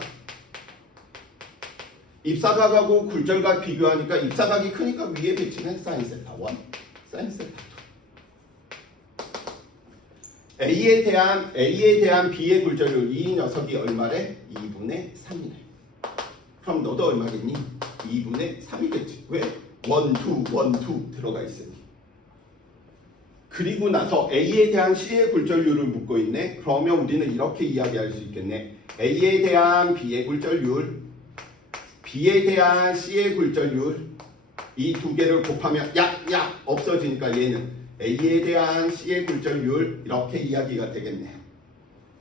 입사각하고 굴절각 비교하니까 입사각이 크니까 위에 배치는 사인 세타 1, 사인 세타 2. A에 대한 B의 굴절률 이 녀석이 얼마래? 2분의 3이래. 그럼 너도 얼마겠니? 2분의 3이겠지. 왜? 1, 2 들어가 있으니. 그리고 나서 A에 대한 C의 굴절률을 묻고 있네. 그러면 우리는 이렇게 이야기할 수 있겠네. A에 대한 B의 굴절률, B에 대한 C의 굴절률 이 두 개를 곱하면 없어지니까 얘는 A에 대한 C의 굴절률 이렇게 이야기가 되겠네요.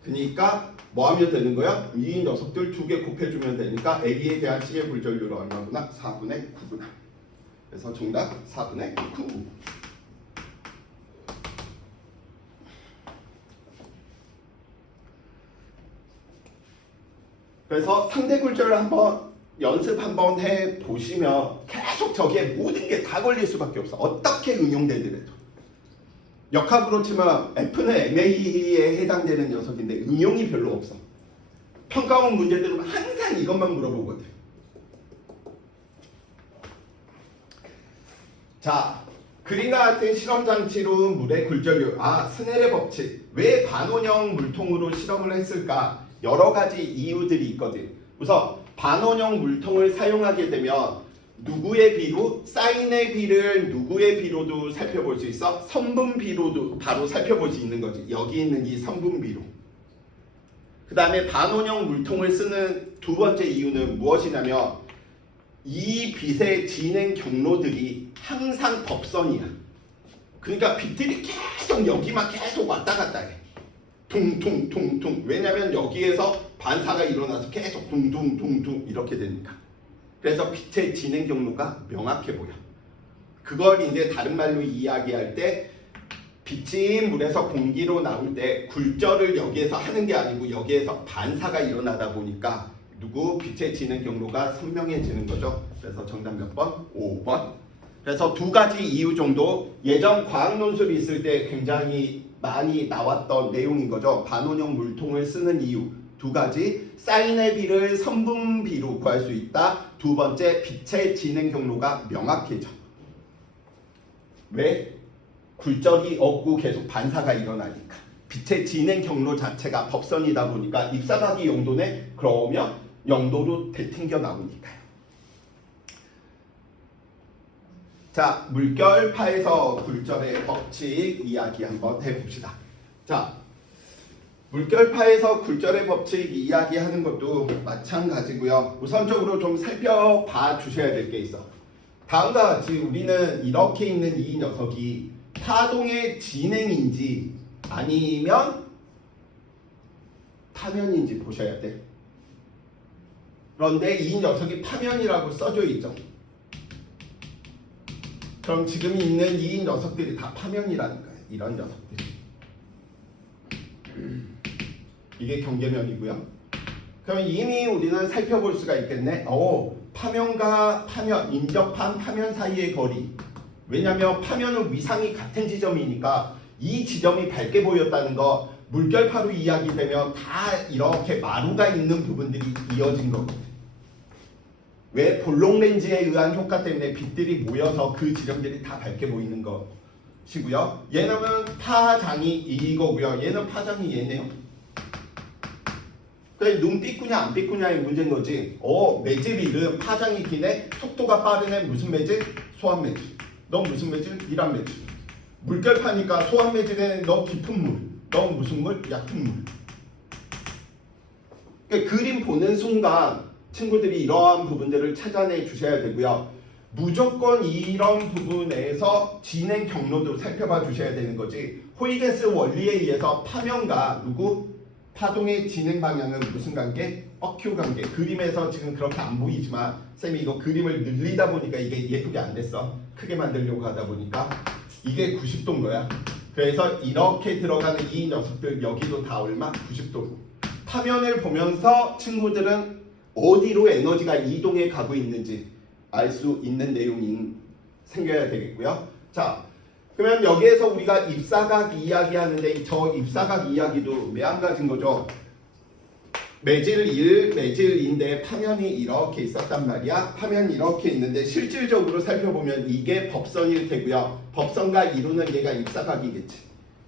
그러니까 뭐 하면 되는 거야? 이 녀석들 두 개 곱해주면 되니까 A에 대한 C의 굴절률은 얼마구나? 4분의 9구나. 그래서 정답 4분의 9. 그래서 상대 굴절을 한번 연습 한번 해 보시면 계속 저기에 모든 게 다 걸릴 수밖에 없어. 어떻게 응용되더라도. 역학으로 치면 F는 MA에 해당되는 녀석인데 응용이 별로 없어. 평가원 문제들은 항상 이것만 물어보거든. 자, 그림과 같은 실험 장치로 물의 굴절률. 스넬의 법칙. 왜 반원형 물통으로 실험을 했을까? 여러 가지 이유들이 있거든. 우선 반원형 물통을 사용하게 되면 누구의 비로? 사인의 비를 누구의 비로도 살펴볼 수 있어? 선분비로도 바로 살펴볼 수 있는 거지. 여기 있는 이 선분비로. 그 다음에 반원형 물통을 쓰는 두 번째 이유는 무엇이냐면 이 빛의 진행 경로들이 항상 법선이야. 그러니까 빛들이 계속 여기만 계속 왔다 갔다 해. 둥둥둥둥. 왜냐면 여기에서 반사가 일어나서 계속 둥둥둥둥 이렇게 되니까. 그래서 빛의 진행 경로가 명확해 보여. 그걸 이제 다른 말로 이야기할 때 빛이 물에서 공기로 나올 때 굴절을 여기에서 하는 게 아니고 여기에서 반사가 일어나다 보니까 빛의 진행 경로가 선명해지는 거죠. 그래서 정답 몇 번? 5번. 그래서 두 가지 이유 정도 예전 과학 논술이 있을 때 굉장히 많이 나왔던 내용인 거죠. 반원형 물통을 쓰는 이유 두 가지. 사인의 비를 선분비로 구할 수 있다. 두 번째, 빛의 진행 경로가 명확해져. 왜? 굴절이 없고 계속 반사가 일어나니까. 빛의 진행 경로 자체가 법선이다 보니까 입사각이 0도네? 그러면 0도로 되튕겨 나오니까요. 자, 물결파에서 굴절의 법칙 이야기 한번 해봅시다. 자, 물결파에서 굴절의 법칙 이야기하는 것도 마찬가지고요. 우선적으로 좀 살펴봐 주셔야 될 게 있어. 다음과 같이 우리는 이렇게 있는 이 녀석이 파동의 진행인지 아니면 파면인지 보셔야 돼. 그런데 이 녀석이 파면이라고 써져 있죠. 그럼 지금 있는 이 녀석들이 다 파면이라는 거예요. 이런 녀석들이. 이게 경계면이고요. 그럼 이미 우리는 살펴볼 수가 있겠네. 파면과 파면, 인접한 파면 사이의 거리. 왜냐하면 파면은 위상이 같은 지점이니까 이 지점이 밝게 보였다는 거 물결파로 이야기되면 다 이렇게 마루가 있는 부분들이 이어진 거거든. 왜? 볼록 렌즈에 의한 효과 때문에 빛들이 모여서 그 지점들이 다 밝게 보이는 것이고요. 얘는 파장이 이거고요. 얘는 파장이 얘네요. 그래, 눈 삐꾸냐 안 삐꾸냐의 문제인 거지. 매질 이름 파장이 기네. 속도가 빠르네. 무슨 매질? 소환 매질. 넌 무슨 매질? 이란 매질. 물결파니까 소환 매질에 너 깊은 물. 넌 무슨 물? 얕은 물. 그러니까 그림 보는 순간 친구들이 이러한 부분들을 찾아내 주셔야 되고요. 무조건 이런 부분에서 진행 경로도 살펴봐 주셔야 되는 거지. 호이겐스 원리에 의해서 파면과 파동의 진행 방향은 무슨 관계? 어큐 관계. 그림에서 지금 그렇게 안 보이지만 쌤이 이거 그림을 늘리다 보니까 이게 예쁘게 안 됐어. 크게 만들려고 하다 보니까 이게 90도인 거야. 그래서 이렇게 들어가는 이 녀석들 여기도 다 얼마? 90도로. 파면을 보면서 친구들은 어디로 에너지가 이동해 가고 있는지 알 수 있는 내용이 생겨야 되겠고요. 자, 그러면 여기에서 우리가 입사각 이야기하는데 저 입사각 이야기도 매한가지인 거죠. 매질 1, 매질 2인데 파면이 이렇게 있었단 말이야. 파면이 이렇게 있는데 실질적으로 살펴보면 이게 법선일 테고요. 법선과 이루는 얘가 입사각이겠지.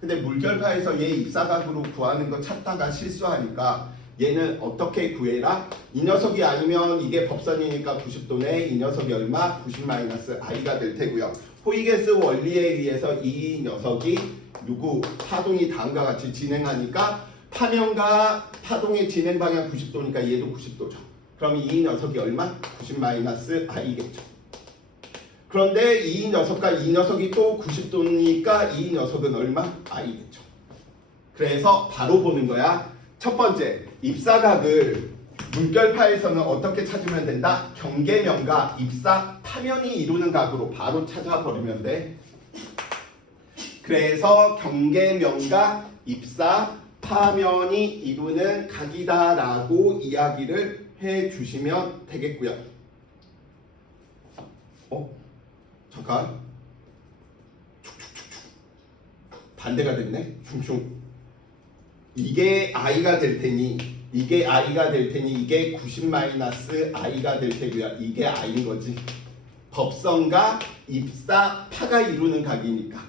근데 물결파에서 얘 입사각으로 구하는 거 찾다가 실수하니까 얘는 어떻게 구해라? 이 녀석이 아니면 이게 법선이니까 90도네. 이 녀석이 얼마? 90-i가 될 테고요. 호이겐스 원리에 의해서 이 녀석이 파동이 다음과 같이 진행하니까 파면과 파동의 진행 방향 90도니까 얘도 90도죠. 그럼 이 녀석이 얼마? 90-i겠죠. 그런데 이 녀석과 이 녀석이 또 90도니까 이 녀석은 얼마? i겠죠. 그래서 바로 보는 거야. 첫 번째, 입사각을 물결파에서는 어떻게 찾으면 된다? 경계면과 입사 파면이 이루는 각으로 바로 찾아버리면 돼. 그래서 경계면과 입사 파면이 이루는 각이다라고 이야기를 해주시면 되겠고요. 잠깐. 반대가 됐네. 슝슝. 이게 i가 될 테니 이게 i가 될 테니 이게 90-i가 될 테고요. 이게 i인 거지. 법선과 입사 파가 이루는 각이니까.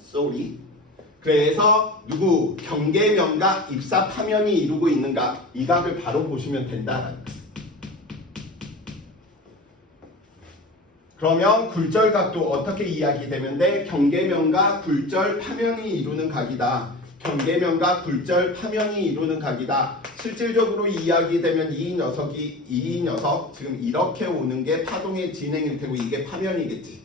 sorry. 그래서 누구 경계면과 입사 파면이 이루고 있는 각, 이 각을 바로 보시면 된다. 그러면 굴절각도 어떻게 이야기되면 돼? 경계면과 굴절 파면이 이루는 각이다. 경계면과 굴절 파면이 이루는 각이다. 실질적으로 이야기되면 이 녀석 지금 이렇게 오는 게 파동의 진행일 테고 이게 파면이겠지.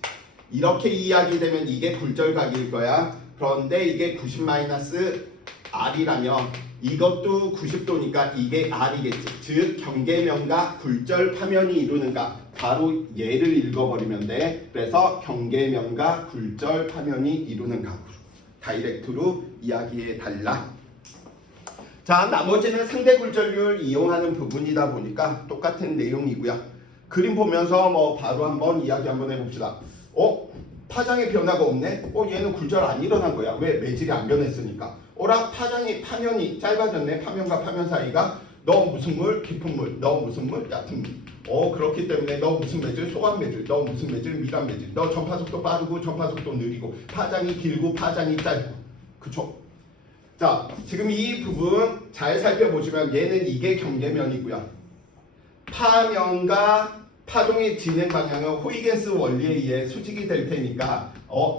이렇게 이야기되면 이게 굴절각일 거야. 그런데 이게 90-r이라면 이것도 90도니까 이게 r이겠지. 즉 경계면과 굴절 파면이 이루는 각. 바로 얘를 읽어버리면 돼. 그래서 경계면과 굴절 파면이 이루는 각으로 다이렉트로 이야기해 달라. 자, 나머지는 상대 굴절률 이용하는 부분이다 보니까 똑같은 내용이고요. 그림 보면서 바로 한번 이야기 한번 해봅시다. 파장의 변화가 없네? 얘는 굴절 안 일어난 거야. 왜? 매질이 안 변했으니까. 파면이 짧아졌네. 파면과 파면 사이가. 너 무슨 물? 깊은 물. 너 무슨 물? 얕은 물. 그렇기 때문에 너 무슨 매질? 소관 매질. 너 무슨 매질? 미간 매질. 너 전파속도 빠르고 전파속도 느리고 파장이 길고 파장이 짧고. 그쵸? 자, 지금 이 부분 잘 살펴보시면 얘는 이게 경계면이고요. 파면과 파동의 진행 방향은 호이겐스 원리에 의해 수직이 될 테니까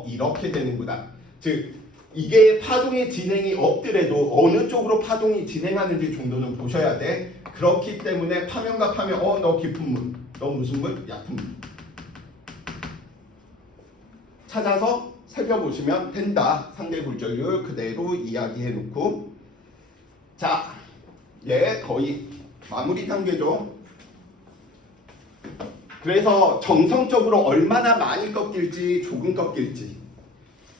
이렇게 되는구나. 즉 이게 파동의 진행이 없더라도 어느 쪽으로 파동이 진행하는지 정도는 보셔야 돼. 그렇기 때문에 파면과 파면 너 깊은 물, 너 무슨 물? 얕은 물 찾아서 살펴보시면 된다. 상대 굴절률 그대로 이야기해 놓고 자, 얘 거의 마무리 단계죠. 그래서 정성적으로 얼마나 많이 꺾일지 조금 꺾일지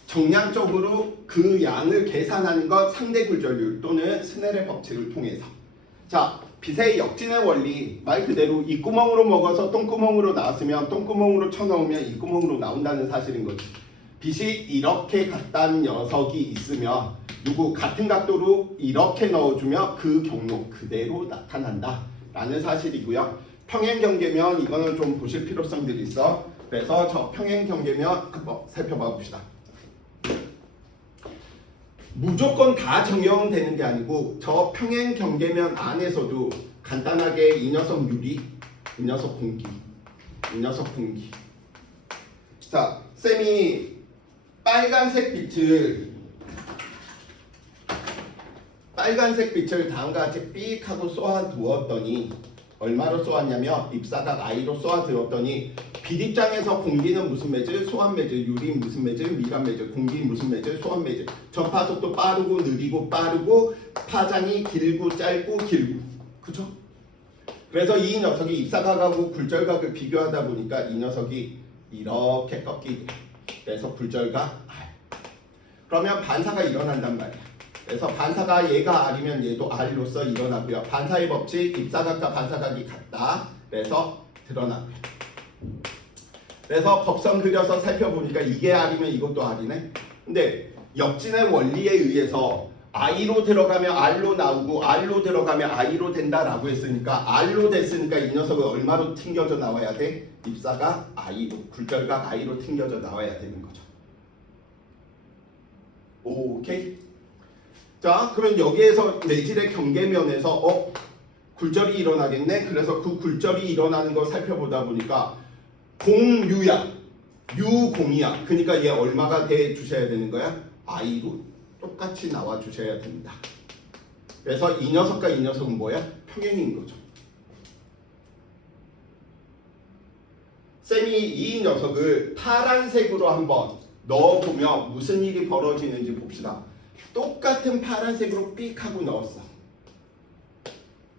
정량적으로 그 양을 계산하는 것 상대 굴절률 또는 스넬의 법칙을 통해서. 자, 빛의 역진의 원리 말 그대로 입구멍으로 먹어서 똥구멍으로 나왔으면 똥구멍으로 쳐넣으면 입구멍으로 나온다는 사실인 거지. 빛이 이렇게 갔다는 녀석이 있으면 누구 같은 각도로 이렇게 넣어주면 그 경로 그대로 나타난다 라는 사실이고요. 평행경계면 이거는 좀 보실 필요성들이 있어. 그래서 저 평행경계면 한번 살펴봐 봅시다. 무조건 다 적용되는 게 아니고 저 평행경계면 안에서도 간단하게 이 녀석 유리, 이 녀석 공기, 이 녀석 공기. 자, 쌤이 빨간색 빛을 다음과 같이 삑 하고 쏘아 두었더니 얼마로 쏘았냐면 입사각 i로 쏘아 두었더니 빛 입장에서 공기는 무슨 매질? 소환 매질. 유리 무슨 매질? 미간 매질. 공기 무슨 매질? 소환 매질. 전파속도 빠르고 느리고 빠르고 파장이 길고 짧고 길고. 그죠? 그래서 이 녀석이 입사각하고 굴절각을 비교하다 보니까 이 녀석이 이렇게 꺾이게. 그래서 굴절각 R. 그러면 반사가 일어난단 말이야. 그래서 반사가 얘가 R이면 얘도 R로서 일어나고요. 반사의 법칙, 입사각과 반사각이 같다. 그래서 드러나고요. 그래서 법선 그려서 살펴보니까 이게 R이면 이것도 R이네. 근데 역진의 원리에 의해서 I로 들어가면 R로 나오고 R로 들어가면 I로 된다라고 했으니까 R로 됐으니까 이 녀석은 얼마로 튕겨져 나와야 돼? 입사각 I로, 굴절각 I로 튕겨져 나와야 되는 거죠. 오케이? 자, 그러면 여기에서 매질의 경계면에서 굴절이 일어나겠네. 그래서 그 굴절이 일어나는 걸 살펴보다 보니까 공유야, 유공이야. 그러니까 얘 얼마가 돼 주셔야 되는 거야? i로 똑같이 나와 주셔야 됩니다. 그래서 이 녀석과 이 녀석은 뭐야? 평행인 거죠. 쌤이 이 녀석을 파란색으로 한번 넣어보면 무슨 일이 벌어지는지 봅시다. 똑같은 파란색으로 삑 하고 넣었어.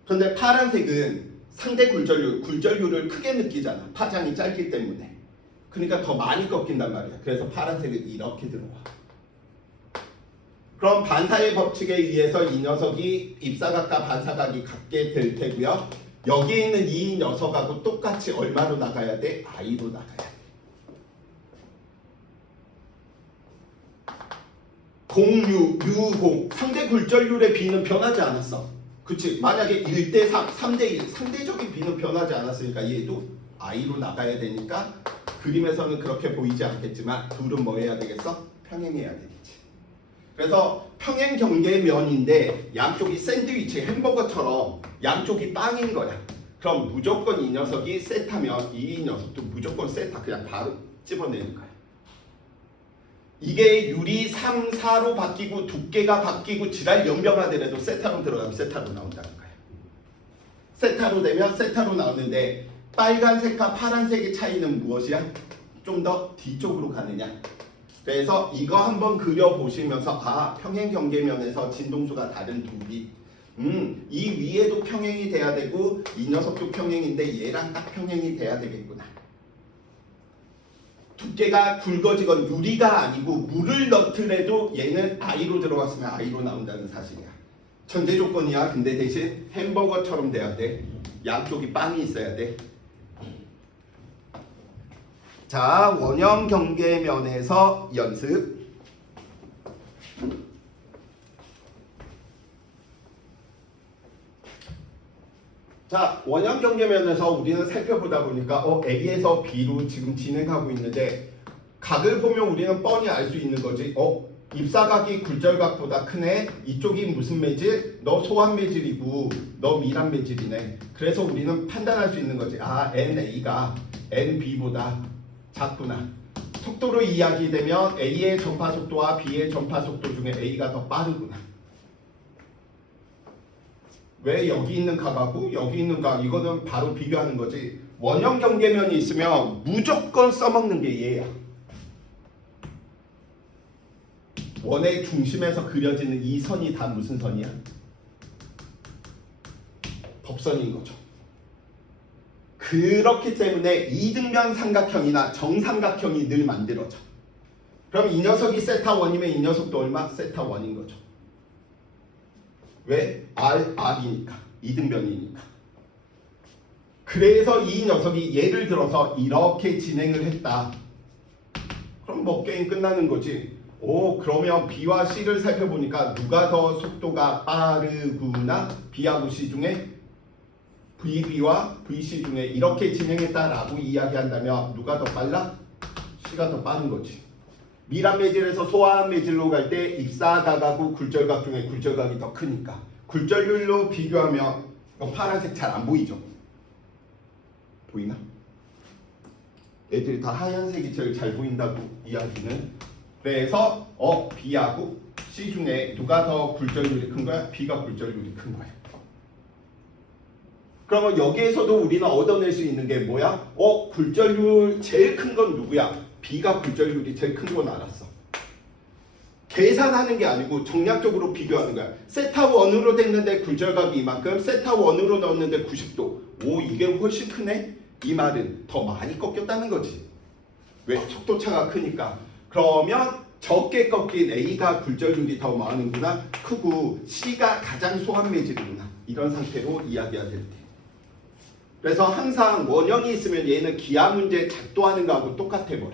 그런데 파란색은 상대 굴절률을 크게 느끼잖아. 파장이 짧기 때문에. 그러니까 더 많이 꺾인단 말이야. 그래서 파란색은 이렇게 들어와. 그럼 반사의 법칙에 의해서 이 녀석이 입사각과 반사각이 같게 될 테고요. 여기 있는 이 녀석하고 똑같이 얼마로 나가야 돼? i로 나가야 돼. 공 상대 굴절률의 비는 변하지 않았어. 그치? 만약에 1대3, 3대1 상대적인 비는 변하지 않았으니까 얘도 i로 나가야 되니까 그림에서는 그렇게 보이지 않겠지만 둘은 뭐 해야 되겠어? 평행해야 되겠지. 그래서 평행 경계면인데 양쪽이 샌드위치 햄버거처럼 양쪽이 빵인 거야. 그럼 무조건 이 녀석이 세타면 이 녀석도 무조건 세타. 그냥 바로 집어내는 거야. 이게 유리 3, 4로 바뀌고 두께가 바뀌고 지랄 연병하더라도 세타로 들어가면 세타로 나온다는 거야. 세타로 되면 세타로 나오는데 빨간색과 파란색의 차이는 무엇이야? 좀 더 뒤쪽으로 가느냐. 그래서 이거 한번 그려보시면서 평행 경계면에서 진동수가 다른 두 빛. 이 위에도 평행이 돼야 되고 이 녀석도 평행인데 얘랑 딱 평행이 돼야 되겠구나. 두께가 굵어지건 유리가 아니고 물을 넣더라도 얘는 i로 들어갔으면 i로 나온다는 사실이야. 전제 조건이야. 근데 대신 햄버거처럼 돼야 돼. 양쪽이 빵이 있어야 돼. 자, 원형 경계면에서 연습. 자, 원형 경계면에서 우리는 살펴보다 보니까 A에서 B로 지금 진행하고 있는데 각을 보면 우리는 뻔히 알 수 있는 거지. 입사각이 굴절각보다 크네. 이쪽이 무슨 매질? 너 소환 매질이고 너 미란 매질이네. 그래서 우리는 판단할 수 있는 거지. NA가 NB보다 작구나. 속도로 이야기되면 A의 전파 속도와 B의 전파 속도 중에 A가 더 빠르구나. 왜 여기 있는 각하고 여기 있는 각 이거는 바로 비교하는 거지. 원형 경계면이 있으면 무조건 써먹는 게 얘야. 원의 중심에서 그려지는 이 선이 다 무슨 선이야? 법선인 거죠. 그렇기 때문에 이등변 삼각형이나 정삼각형이 늘 만들어져. 그럼 이 녀석이 세타 1이면 이 녀석도 얼마? 세타 1인 거죠. 왜? R이니까. 이등변이니까. 그래서 이 녀석이 예를 들어서 이렇게 진행을 했다. 그럼 뭐 게임 끝나는 거지. 그러면 B와 C를 살펴보니까 누가 더 속도가 빠르구나? B하고 C 중에 VB와 VC 중에 이렇게 진행했다라고 이야기한다면 누가 더 빨라? C가 더 빠른 거지. 미란 매질에서 소환 매질로 갈 때 입사각하고 굴절각 중에 굴절각이 더 크니까 굴절률로 비교하면 파란색 잘 안 보이죠? 보이나? 애들이 다 하얀색이 제일 잘 보인다고 이야기는. 그래서 B하고 C 중에 누가 더 굴절률이 큰 거야? B가 굴절률이 큰 거야. 그러면 여기에서도 우리는 얻어낼 수 있는 게 뭐야? 굴절률 제일 큰 건 누구야? B가 굴절률이 제일 큰 건 알았어. 계산하는 게 아니고 정략적으로 비교하는 거야. 세타 1으로 됐는데 굴절각이 이만큼, 세타 1으로 넣었는데 90도. 이게 훨씬 크네? 이 말은 더 많이 꺾였다는 거지. 왜? 속도차가 크니까. 그러면 적게 꺾인 A가 굴절률이 더 많은구나. 크고 C가 가장 소환 매질이구나. 이런 상태로 이야기가 될 때. 그래서 항상 원형이 있으면 얘는 기하 문제 작도하는 거하고 똑같아 버려.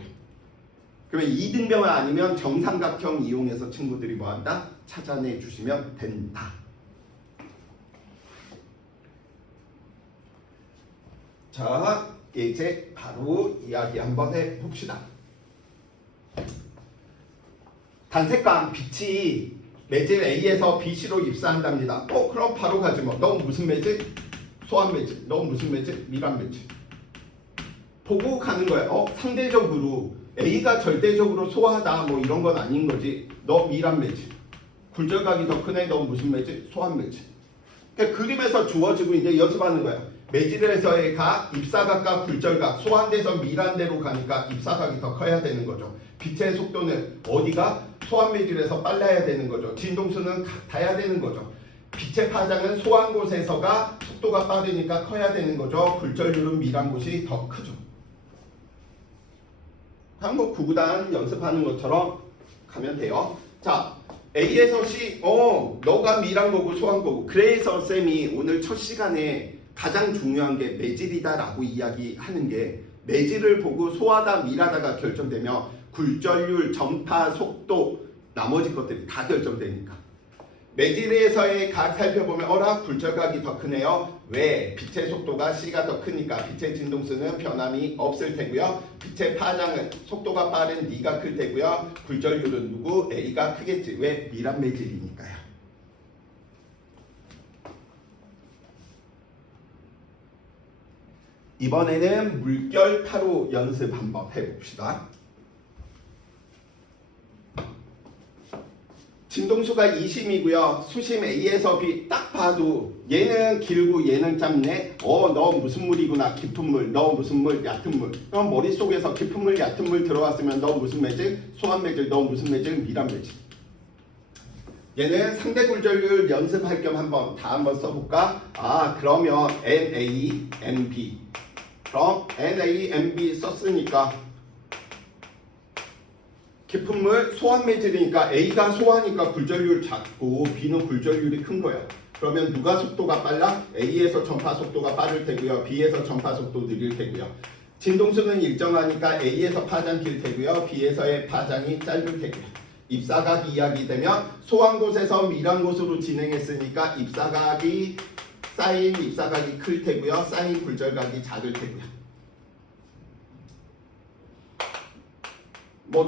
그러면 이등변 아니면 정삼각형 이용해서 친구들이 뭐한다? 찾아내 주시면 된다. 자, 이제 바로 이야기 한번 해봅시다. 단색광 빛이 매질 A에서 BC로 입사한답니다. 그럼 바로 가지 뭐. 너 무슨 매질? 소환 매질. 너 무슨 매질? 미란 매질. 보고 가는 거야. 상대적으로 A가 절대적으로 소화하다 뭐 이런 건 아닌 거지. 너 미란 매질. 굴절각이 더 크네. 너 무슨 매질? 소환 매질. 그러니까 그림에서 주어지고 이제 연습하는 거야. 매질에서의 각, 입사각과 굴절각, 소환돼서 밀한대로 가니까 입사각이 더 커야 되는 거죠. 빛의 속도는 어디가 소환 매질에서 빨라야 되는 거죠. 진동수는 같아야 되는 거죠. 빛의 파장은 소환 곳에서가 속도가 빠르니까 커야 되는 거죠. 굴절률은 밀한 곳이 더 크죠. 한국 구구단 연습하는 것처럼 가면 돼요. 자, A에서 C, 너가 밀한 거고 소환 거고. 그래서 쌤이 오늘 첫 시간에 가장 중요한 게 매질이다라고 이야기하는 게 매질을 보고 소하다 밀하다가 결정되면 굴절률, 전파, 속도, 나머지 것들이 다 결정되니까. 매질에서의 각 살펴보면 굴절각이 더 크네요. 왜? 빛의 속도가 C가 더 크니까 빛의 진동수는 변함이 없을 테고요. 빛의 파장은 속도가 빠른 D가 클 테고요. 굴절률은 누구? A가 크겠지. 왜? 밀한 매질이니까요. 이번에는 물결 타로 연습 한번 해봅시다. 진동수가 20이고요. 수심 A에서 B 딱 봐도 얘는 길고 얘는 짧네. 너 무슨 물이구나. 깊은 물. 너 무슨 물? 얕은 물. 그럼 머릿속에서 깊은 물, 얕은 물 들어왔으면 너 무슨 매질? 소환 매질. 너 무슨 매질? 밀한 매질. 얘는 상대 굴절률 연습할 겸 한번 써볼까? 그러면 NA, NB. 그럼 NA, NB 썼으니까 깊은 물 소환 매질이니까 A가 소환이니까 굴절률 작고 B는 굴절률이 큰 거야. 그러면 누가 속도가 빨라? A에서 전파 속도가 빠를 테고요. B에서 전파 속도 느릴 테고요. 진동수는 일정하니까 A에서 파장 길 테고요. B에서의 파장이 짧을 테고요. 입사각 이야기되면 소환 곳에서 밀한 곳으로 진행했으니까 입사각이 쌓인 입사각이 클 테고요. 쌓인 굴절각이 작을 테고요.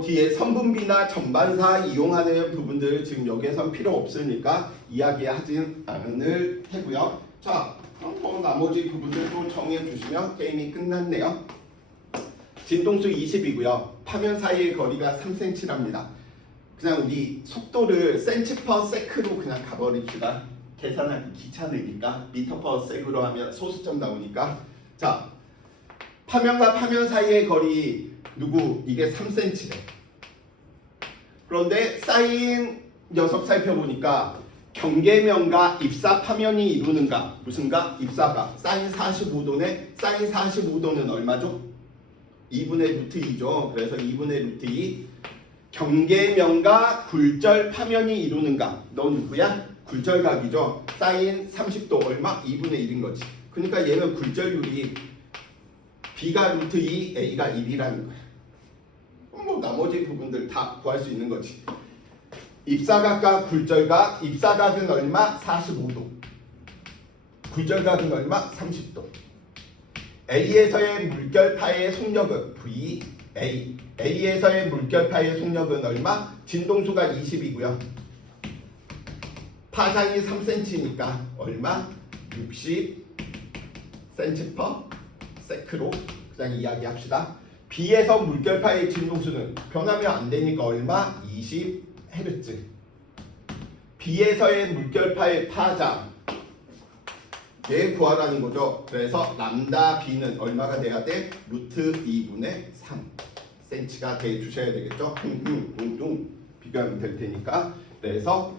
뒤에 선분비나 전반사 이용하는 부분들 지금 여기에선 필요 없으니까 이야기하진 않을 테고요. 자, 나머지 부분들도 정해 주시면 게임이 끝났네요. 진동수 20이고요. 파면 사이의 거리가 3cm랍니다. 그냥 우리 속도를 cm/s로 그냥 가버립시다. 계산하기 귀찮으니까 m/s로 하면 소수점 나오니까. 자, 파면과 파면 사이의 거리 누구? 이게 3cm래. 그런데 쌓인 녀석 살펴보니까 경계면과 입사 파면이 이루는가? 무슨가? 입사가 사인 45도네. 사인 45도는 얼마죠? 2분의 루트 2죠. 그래서 2분의 루트 2. 경계면과 굴절 파면이 이루는가? 너 누구야? 굴절각이죠. 사인 30도 얼마? 2분의 1인 거지. 그러니까 얘는 굴절률이 B가 루트 2, A가 1이라는 거야. 나머지 부분들 다 구할 수 있는 거지. 입사각과 굴절각, 입사각은 얼마? 45도. 굴절각은 얼마? 30도. A에서의 물결파의 속력은 V, A. A에서의 물결파의 속력은 얼마? 진동수가 20이고요. 파장이 3cm니까 얼마? 60cm/s로 그냥 이야기합시다. B에서 물결파의 진동수는 변하면 안 되니까 얼마? 20Hz. B에서의 물결파의 파장 얘 구하라는 거죠. 그래서 람다 B는 얼마가 돼야 돼? 루트 2분의 3cm가 돼 주셔야 되겠죠. 비교하면 될 테니까. 그래서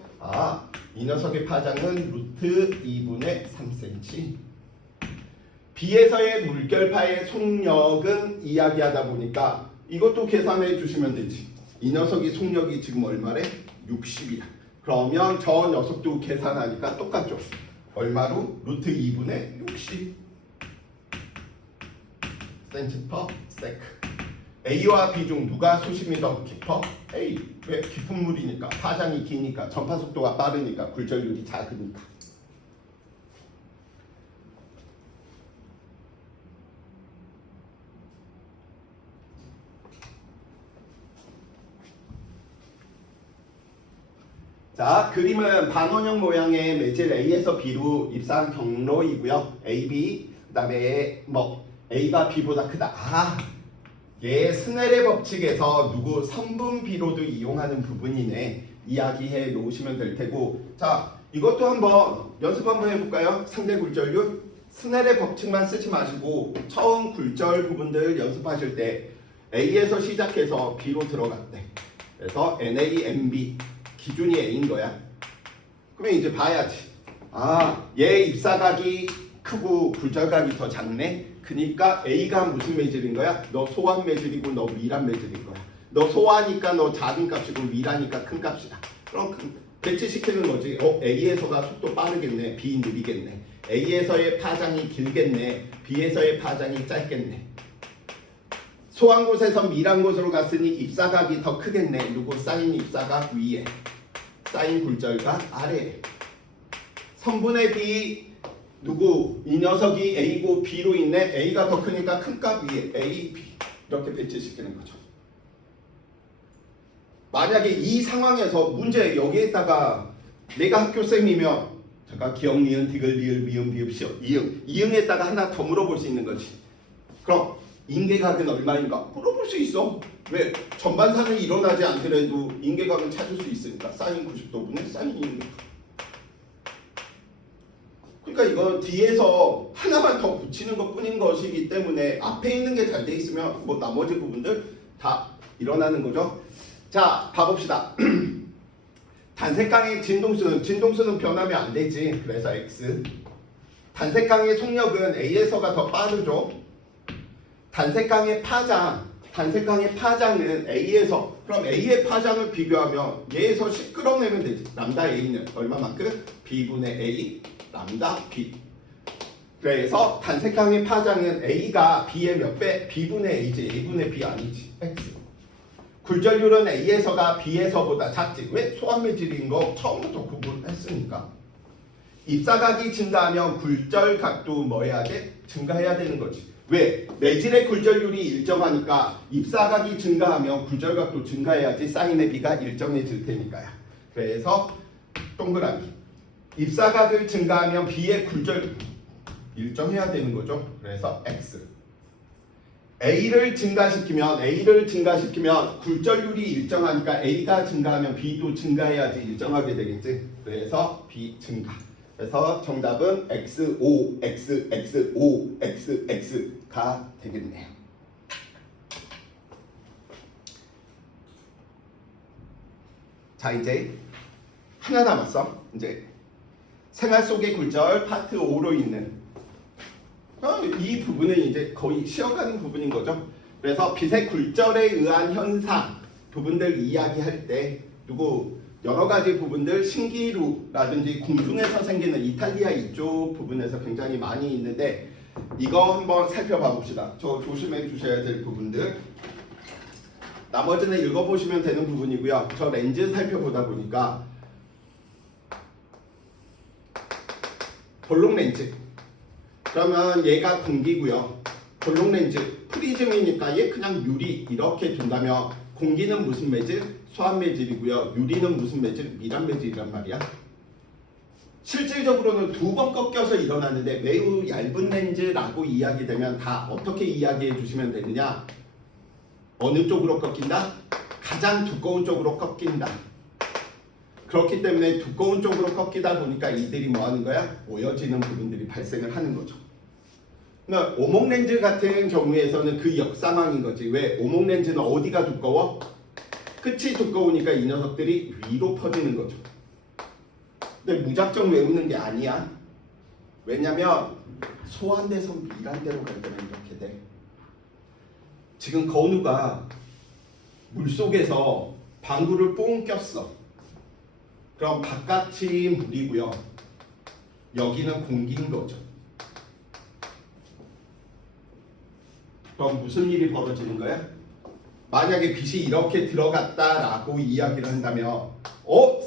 이 녀석의 파장은 루트 2분의 3cm. B에서의 물결파의 속력은 이야기하다 보니까 이것도 계산해 주시면 되지. 이 녀석이 속력이 지금 얼마래? 60이야. 그러면 저 녀석도 계산하니까 똑같죠. 얼마로? 루트 2분의 60 cm/s. A와 B 중 누가 수심이 더 깊어? A. 왜? 깊은 물이니까. 파장이 기니까. 전파 속도가 빠르니까. 굴절률이 작으니까. 자, 그림은 반원형 모양의 매질 A에서 B로 입사한 경로이고요. AB, 그 다음에 A가 B보다 크다. 얘 스넬의 법칙에서 누구 선분비로도 이용하는 부분이네. 이야기해 놓으시면 될 테고. 자, 이것도 한번 연습 한번 해볼까요? 상대 굴절률. 스넬의 법칙만 쓰지 마시고 처음 굴절 부분들 연습하실 때 A에서 시작해서 B로 들어갔대. 그래서 NA, NB 기준이 A인 거야. 그러면 이제 봐야지. 얘 입사각이 크고 굴절각이 더 작네. 그러니까 A가 무슨 매질인 거야? 너 소환 매질이고 너 미란 매질인 거야. 너 소화니까 너 작은 값이고 미라니까 큰 값이다. 그럼 배치시키는 거지. A에서가 속도 빠르겠네. B 느리겠네. A에서의 파장이 길겠네. B에서의 파장이 짧겠네. 소한 곳에서 미란 곳으로 갔으니 입사각이 더 크겠네. 누구? 사인 입사각 위에, 사인 굴절각 아래에. 선분의 B 누구? 이 녀석이 A고 B로 있네. A가 더 크니까 큰 값 위에 A, B 이렇게 배치시키는 거죠. 만약에 이 상황에서 문제 여기에다가 내가 학교쌤이면 잠깐 기억, 니은, 디귿, 리을, 미음, 비읍, 시옷, 이응에다가 하나 더 물어볼 수 있는 거지. 그럼 인계각은 얼마인가? 물어볼 수 있어. 왜? 전반사는 일어나지 않더라도 인계각은 찾을 수 있으니까. 사인 90도분의 사인 인계각. 그러니까 이거 뒤에서 하나만 더 붙이는 것 뿐인 것이기 때문에 앞에 있는 게 잘 돼 있으면 뭐 나머지 부분들 다 일어나는 거죠. 자, 봐봅시다. 단색강의 진동수는 변하면 안 되지. 그래서 X. 단색강의 속력은 A에서가 더 빠르죠. 단색강의 파장은 A에서, 그럼 A의 파장을 비교하면 얘에서 10 끌어내면 되지. 람다 A는 얼마만큼? B분의 A, 람다 B. 그래서 단색강의 파장은 A가 B의 몇 배? B분의 A지. A분의 B 아니지. X. 굴절률은 A에서가 B에서보다 작지. 왜? 소환매질인 거 처음부터 구분했으니까. 입사각이 증가하면 굴절각도 뭐 해야 돼? 증가해야 되는 거지. 왜? 매질의 굴절률이 일정하니까 입사각이 증가하면 굴절각도 증가해야지 사인의 B가 일정해질 테니까요. 그래서 동그라미. 입사각을 증가하면 B의 굴절 일정해야 되는 거죠. 그래서 X. A를 증가시키면 굴절률이 일정하니까 A가 증가하면 B도 증가해야지 일정하게 되겠지. 그래서 B 증가. 그래서 정답은 X5, X, X5, X, X가 되겠네요. 자, 이제 하나 남았어. 이제 생활 속의 굴절 파트 5로 있는 이 부분은 이제 거의 쉬어가는 부분인 거죠. 그래서 빛의 굴절에 의한 현상 부분들 이야기할 때 여러 가지 부분들 신기루라든지 궁중에서 생기는 이탈리아 이쪽 부분에서 굉장히 많이 있는데 이거 한번 살펴봐 봅시다. 저 조심해 주셔야 될 부분들. 나머지는 읽어보시면 되는 부분이고요. 저 렌즈 살펴보다 보니까 볼록 렌즈. 그러면 얘가 공기고요. 볼록 렌즈 프리즘이니까 얘 그냥 유리 이렇게 둔다면 공기는 무슨 매질? 소환 매질이고요. 유리는 무슨 매질? 미란 매질이란 말이야. 실질적으로는 2번 꺾여서 일어나는데 매우 얇은 렌즈라고 이야기되면 다 어떻게 이야기해 주시면 되느냐? 어느 쪽으로 꺾인다? 가장 두꺼운 쪽으로 꺾인다. 그렇기 때문에 두꺼운 쪽으로 꺾이다 보니까 이들이 뭐 하는 거야? 오여지는 부분들이 발생을 하는 거죠. 그러니까 오목 렌즈 같은 경우에서는 그 역상황인 거지. 왜? 오목 렌즈는 어디가 두꺼워? 끝이 두꺼우니까 이 녀석들이 위로 퍼지는 거죠. 근데 무작정 외우는 게 아니야. 왜냐면 소환돼서 미란대로 갈 때는 이렇게 돼. 지금 건우가 물속에서 방구를 뽕 꼈어. 그럼 바깥이 물이고요. 여기는 공기인 거죠. 그럼 무슨 일이 벌어지는 거야? 만약에 빛이 이렇게 들어갔다라고 이야기를 한다면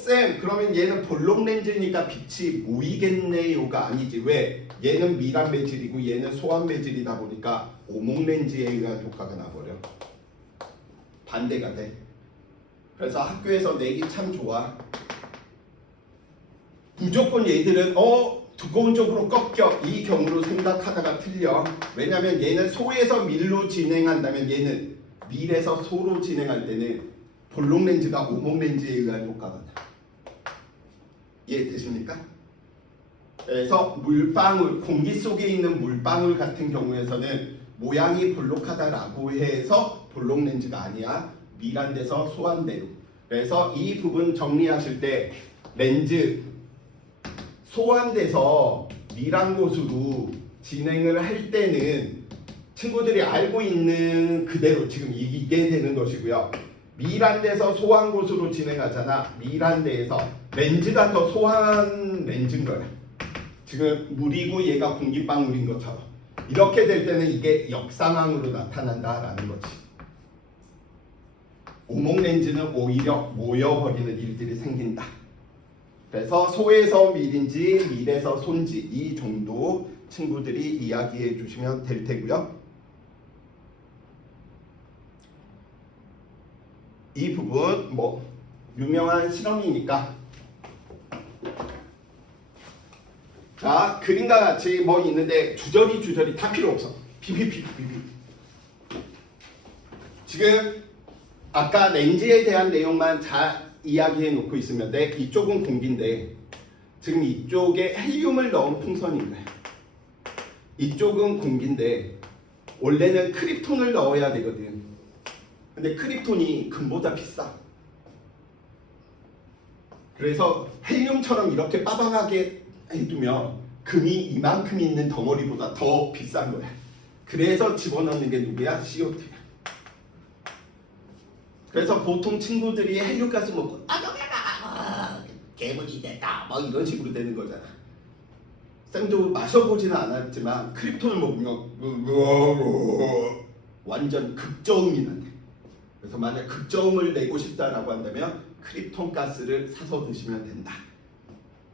쌤 그러면 얘는 볼록 렌즈니까 빛이 모이겠네요가 아니지. 왜? 얘는 미란 매질이고 얘는 소환 매질이다 보니까 오목 렌즈에 의한 효과가 나버려. 반대가 돼. 그래서 학교에서 내기 참 좋아. 무조건 얘들은 두꺼운 쪽으로 꺾여 이 경우로 생각하다가 틀려. 왜냐면 얘는 소에서 밀로 진행한다면 얘는 밀에서 소로 진행할 때는 볼록 렌즈가 오목 렌즈에 의한 효과가 나. 이해되십니까? 그래서 물방울, 공기 속에 있는 물방울 같은 경우에서는 모양이 볼록하다라고 해서 볼록 렌즈가 아니야. 미란돼서 소환대로. 그래서 이 부분 정리하실 때 렌즈 소환돼서 미란 곳으로 진행을 할 때는 친구들이 알고 있는 그대로 지금 이게 되는 것이고요. 미란돼서 소환 곳으로 진행하잖아. 미란돼에서 렌즈가 더 소환 렌즈인 거야. 지금 물이고 얘가 공기방울인 것처럼. 이렇게 될 때는 이게 역상황으로 나타난다라는 거지. 오목 렌즈는 오히려 모여버리는 일들이 생긴다. 그래서 소에서 밀인지 밀에서 손지 이 정도 친구들이 이야기해 주시면 될 테고요. 이 부분 뭐 유명한 실험이니까 자 그림과 같이 뭐 있는데 주저리 다 필요 없어. 비비 지금 아까 렌즈에 대한 내용만 잘 이야기해 놓고 있으면 돼. 이쪽은 공기인데 지금 이쪽에 헬륨을 넣은 풍선인 거야. 이쪽은 공기인데 원래는 크립톤을 넣어야 되거든. 근데 크립톤이 금보다 비싸. 그래서 헬륨처럼 이렇게 빠방하게 해두면 금이 이만큼 있는 덩어리보다 더 비싼 거야. 그래서 집어넣는 게 누구야? CO2야. 그래서 보통 친구들이 헬륨가스 먹고 괴물이 됐다 막 이런 식으로 되는 거잖아. 쌤도 마셔보지는 않았지만 크립톤을 먹으면 완전 극저음이 난대. 그래서 만약 극저음을 내고 싶다라고 한다면 크립톤 가스를 사서 드시면 된다.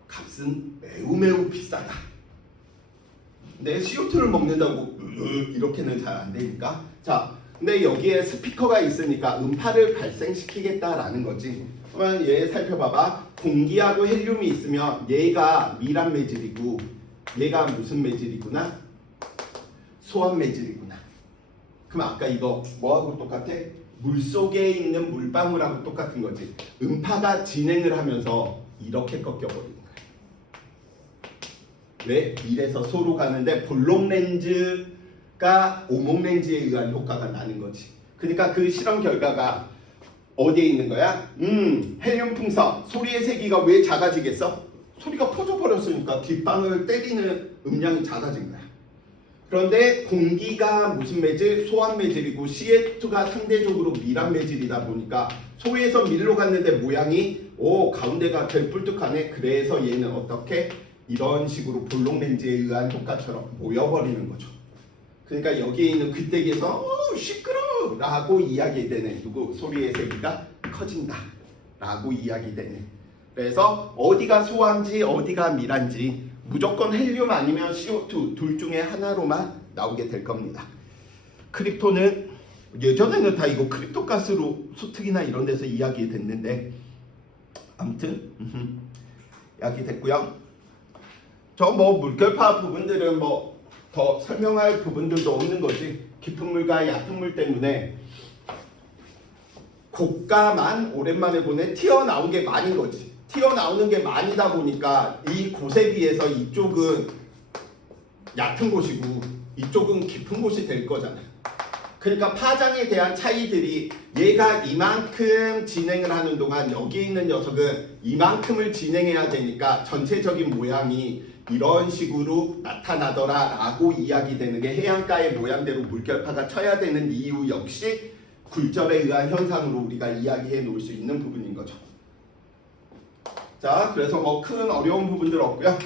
값은 매우 비싸다. 근데 CO2를 먹는다고 이렇게는 잘 안 되니까. 자, 근데 여기에 스피커가 있으니까 음파를 발생시키겠다라는 거지. 그러면 얘 살펴봐봐. 공기하고 헬륨이 있으면 얘가 미란 매질이고 얘가 무슨 매질이구나? 소환 매질이구나. 그럼 아까 이거 뭐하고 똑같아? 물속에 있는 물방울하고 똑같은 거지. 음파가 진행을 하면서 이렇게 꺾여버리는 거야. 왜? 밀에서 소로 가는데 볼록 렌즈가 오목 렌즈에 의한 효과가 나는 거지. 그러니까 그 실험 결과가 어디에 있는 거야? 헬륨 풍선. 소리의 세기가 왜 작아지겠어? 소리가 퍼져버렸으니까 뒷방을 때리는 음량이 작아진 거야. 그런데 공기가 무슨 매질? 소환 매질이고 CH2가 상대적으로 밀한 매질이다 보니까 소에서 밀로 갔는데 모양이 가운데가 덜 뿔뚝하네. 그래서 얘는 어떻게? 이런 식으로 볼록 렌즈에 의한 효과처럼 모여버리는 거죠. 그러니까 여기에 있는 귀때기에서 시끄러워 라고 이야기되는 누구? 소리의 세기가 커진다 라고 이야기되는. 그래서 어디가 소환지 어디가 밀한지 무조건 헬륨 아니면 CO2 둘 중에 하나로만 나오게 될 겁니다. 크립톤은 예전에는 다 이거 크립톤 가스로 소특이나 이런 데서 이야기 됐는데 아무튼 이야기 됐고요. 저 뭐 물결파 부분들은 뭐 더 설명할 부분들도 없는 거지. 깊은 물과 얕은 물 때문에 고가만 오랜만에 보네. 튀어나온 게 많은 거지. 튀어나오는 게 많이다 보니까 이 곳에 비해서 이쪽은 얕은 곳이고 이쪽은 깊은 곳이 될 거잖아. 그러니까 파장에 대한 차이들이 얘가 이만큼 진행을 하는 동안 여기 있는 녀석은 이만큼을 진행해야 되니까 전체적인 모양이 이런 식으로 나타나더라 라고 이야기되는 게 해안가의 모양대로 물결파가 쳐야 되는 이유 역시 굴절에 의한 현상으로 우리가 이야기해 놓을 수 있는 부분인 거죠. 자, 그래서 뭐 큰 어려운 부분들 없고요.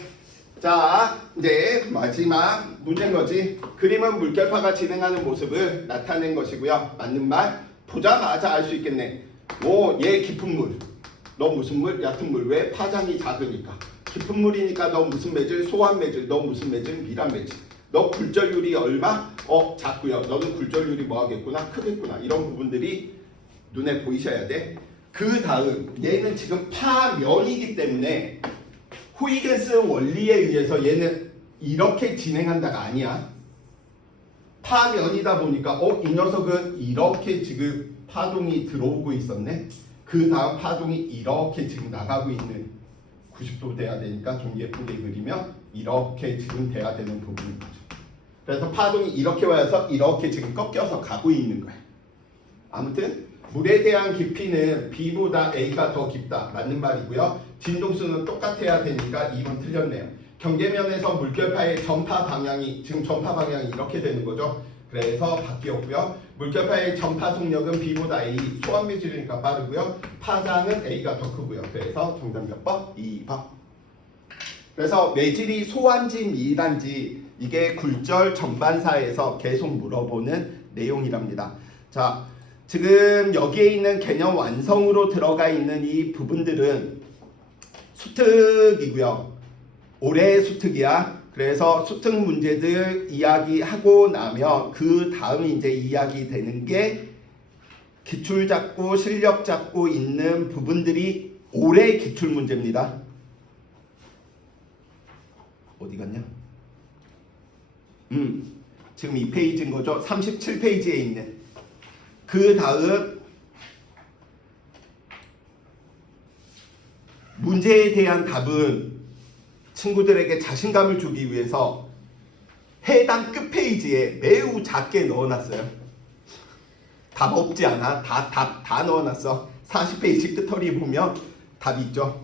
자, 이제 마지막 문제인 거지. 그림은 물결파가 진행하는 모습을 나타낸 것이고요. 맞는 말 보자마자 알 수 있겠네. 얘 깊은 물. 너 무슨 물? 얕은 물. 왜? 파장이 작으니까. 깊은 물이니까 너 무슨 매질? 소환 매질. 너 무슨 매질? 미란 매질. 너 굴절률이 얼마? 작고요. 너는 굴절률이 뭐 하겠구나? 크겠구나. 이런 부분들이 눈에 보이셔야 돼. 그 다음 얘는 지금 파면이기 때문에 후이겐스 원리에 의해서 얘는 이렇게 진행한다가 아니야. 파면이다 보니까 이 녀석은 이렇게 지금 파동이 들어오고 있었네. 그 다음 파동이 이렇게 지금 나가고 있는 90도 돼야 되니까 좀 예쁘게 그리면 이렇게 지금 돼야 되는 부분인 거죠. 그래서 파동이 이렇게 와서 이렇게 지금 꺾여서 가고 있는 거예요. 아무튼 물에 대한 깊이는 B보다 A가 더 깊다. 맞는 말이고요. 진동수는 똑같아야 되니까 2번 틀렸네요. 경계면에서 물결파의 전파 방향이 지금 전파 방향이 이렇게 되는 거죠. 그래서 바뀌었고요. 물결파의 전파 속력은 B보다 A, 소환 매질이니까 빠르고요. 파장은 A가 더 크고요. 그래서 정답 몇 번? 2번. 그래서 매질이 소환지 미단지 이게 굴절 전반사에서 계속 물어보는 내용이랍니다. 자, 지금 여기에 있는 개념 완성으로 들어가 있는 이 부분들은 수특이고요. 올해 수특이야. 그래서 수특 문제들 이야기하고 나면 그 다음에 이제 이야기 되는 게 기출 잡고 실력 잡고 있는 부분들이 올해 기출 문제입니다. 어디 갔냐? 지금 이 페이지인 거죠. 37페이지에 있는. 그 다음 문제에 대한 답은 친구들에게 자신감을 주기 위해서 해당 끝페이지에 매우 작게 넣어놨어요. 답 없지 않아. 다 넣어놨어. 40페이지 끝허리 보면 답이 있죠.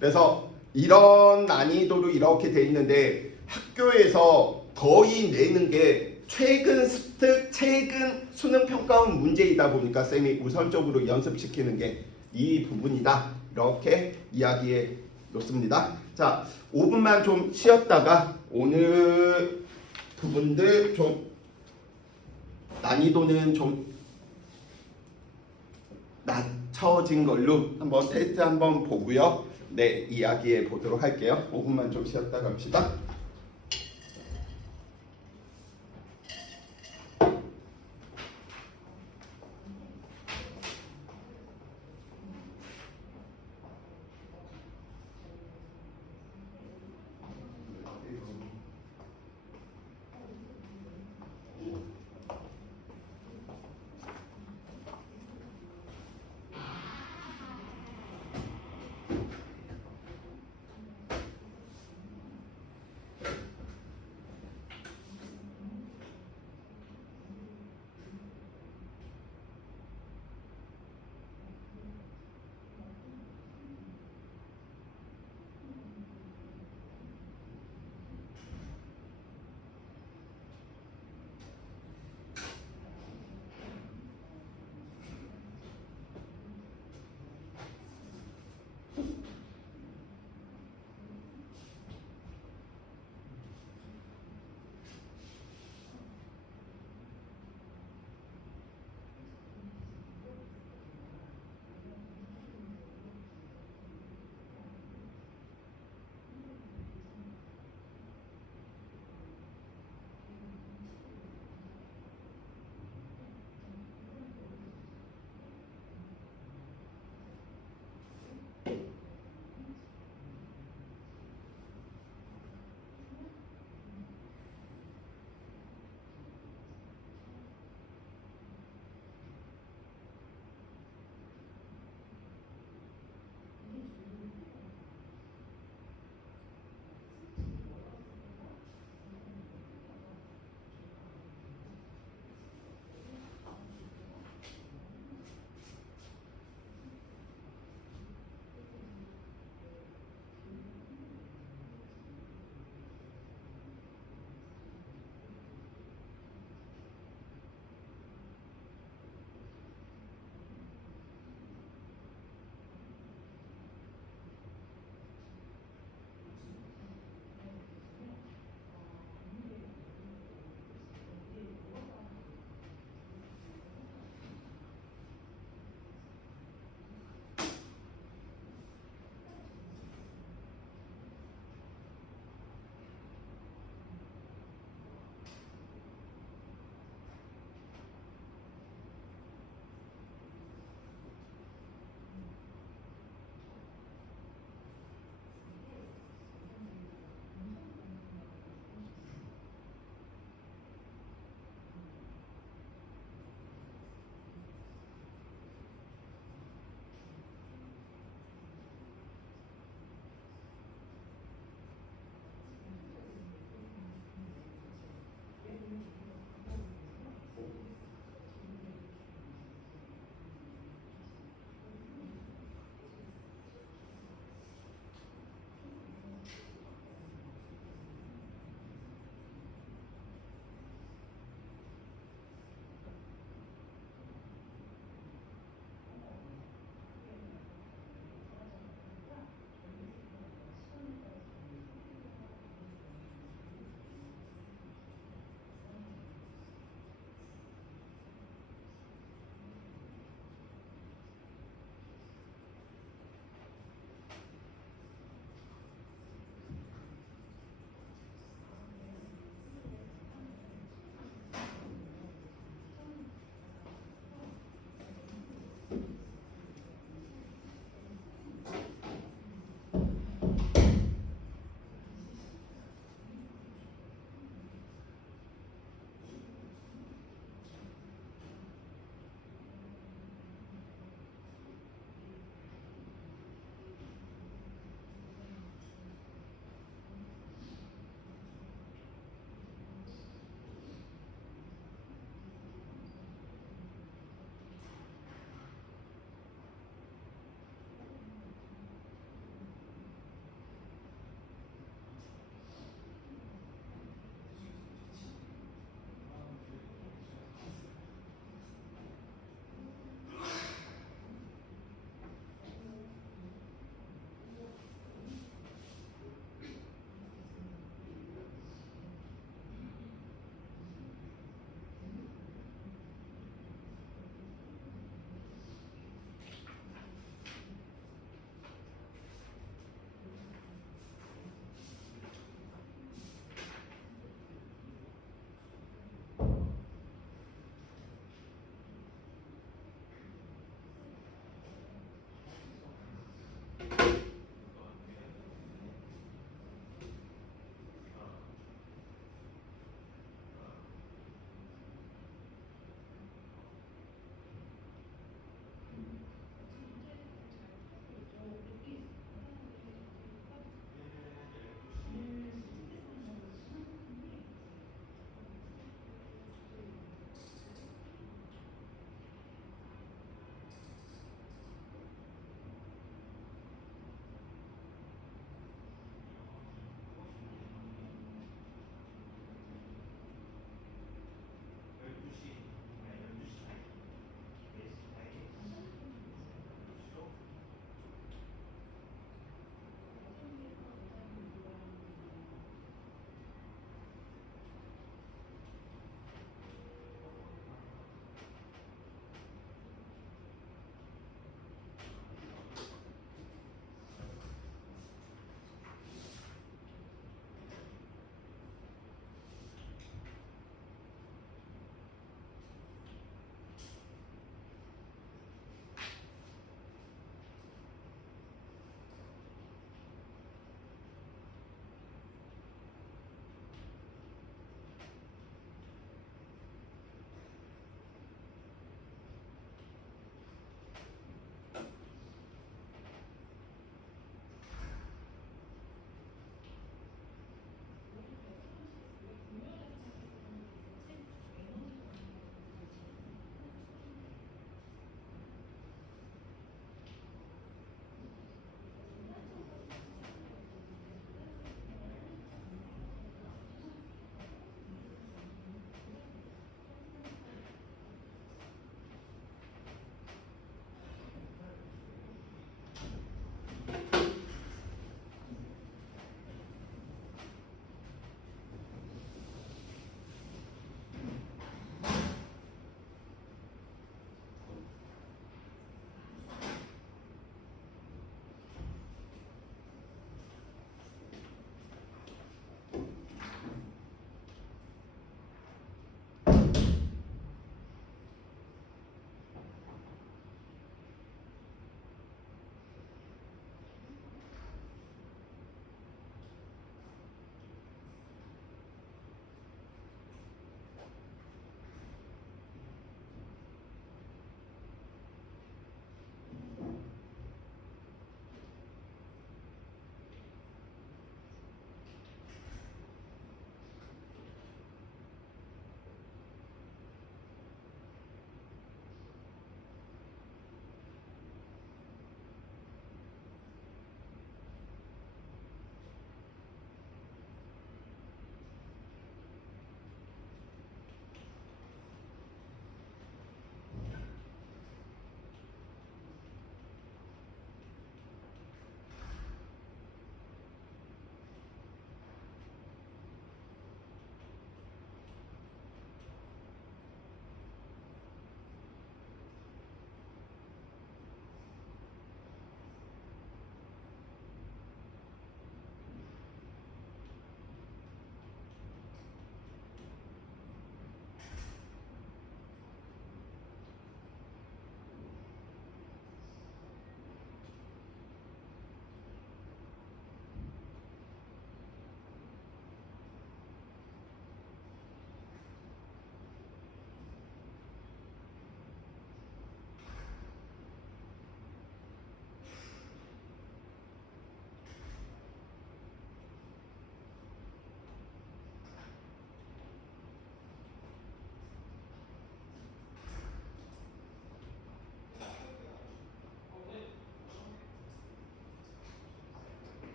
그래서 이런 난이도로 이렇게 돼 있는데 학교에서 거의 내는 게 최근 스특, 최근 수능 평가원 문제이다 보니까 쌤이 우선적으로 연습시키는 게 이 부분이다. 이렇게 이야기해 놓습니다. 자, 5분만 좀 쉬었다가 오늘 부분들 좀 난이도는 좀 낮춰진 걸로 한번 테스트 한번 보고요. 네, 이야기해 보도록 할게요. 5분만 좀 쉬었다 갑시다.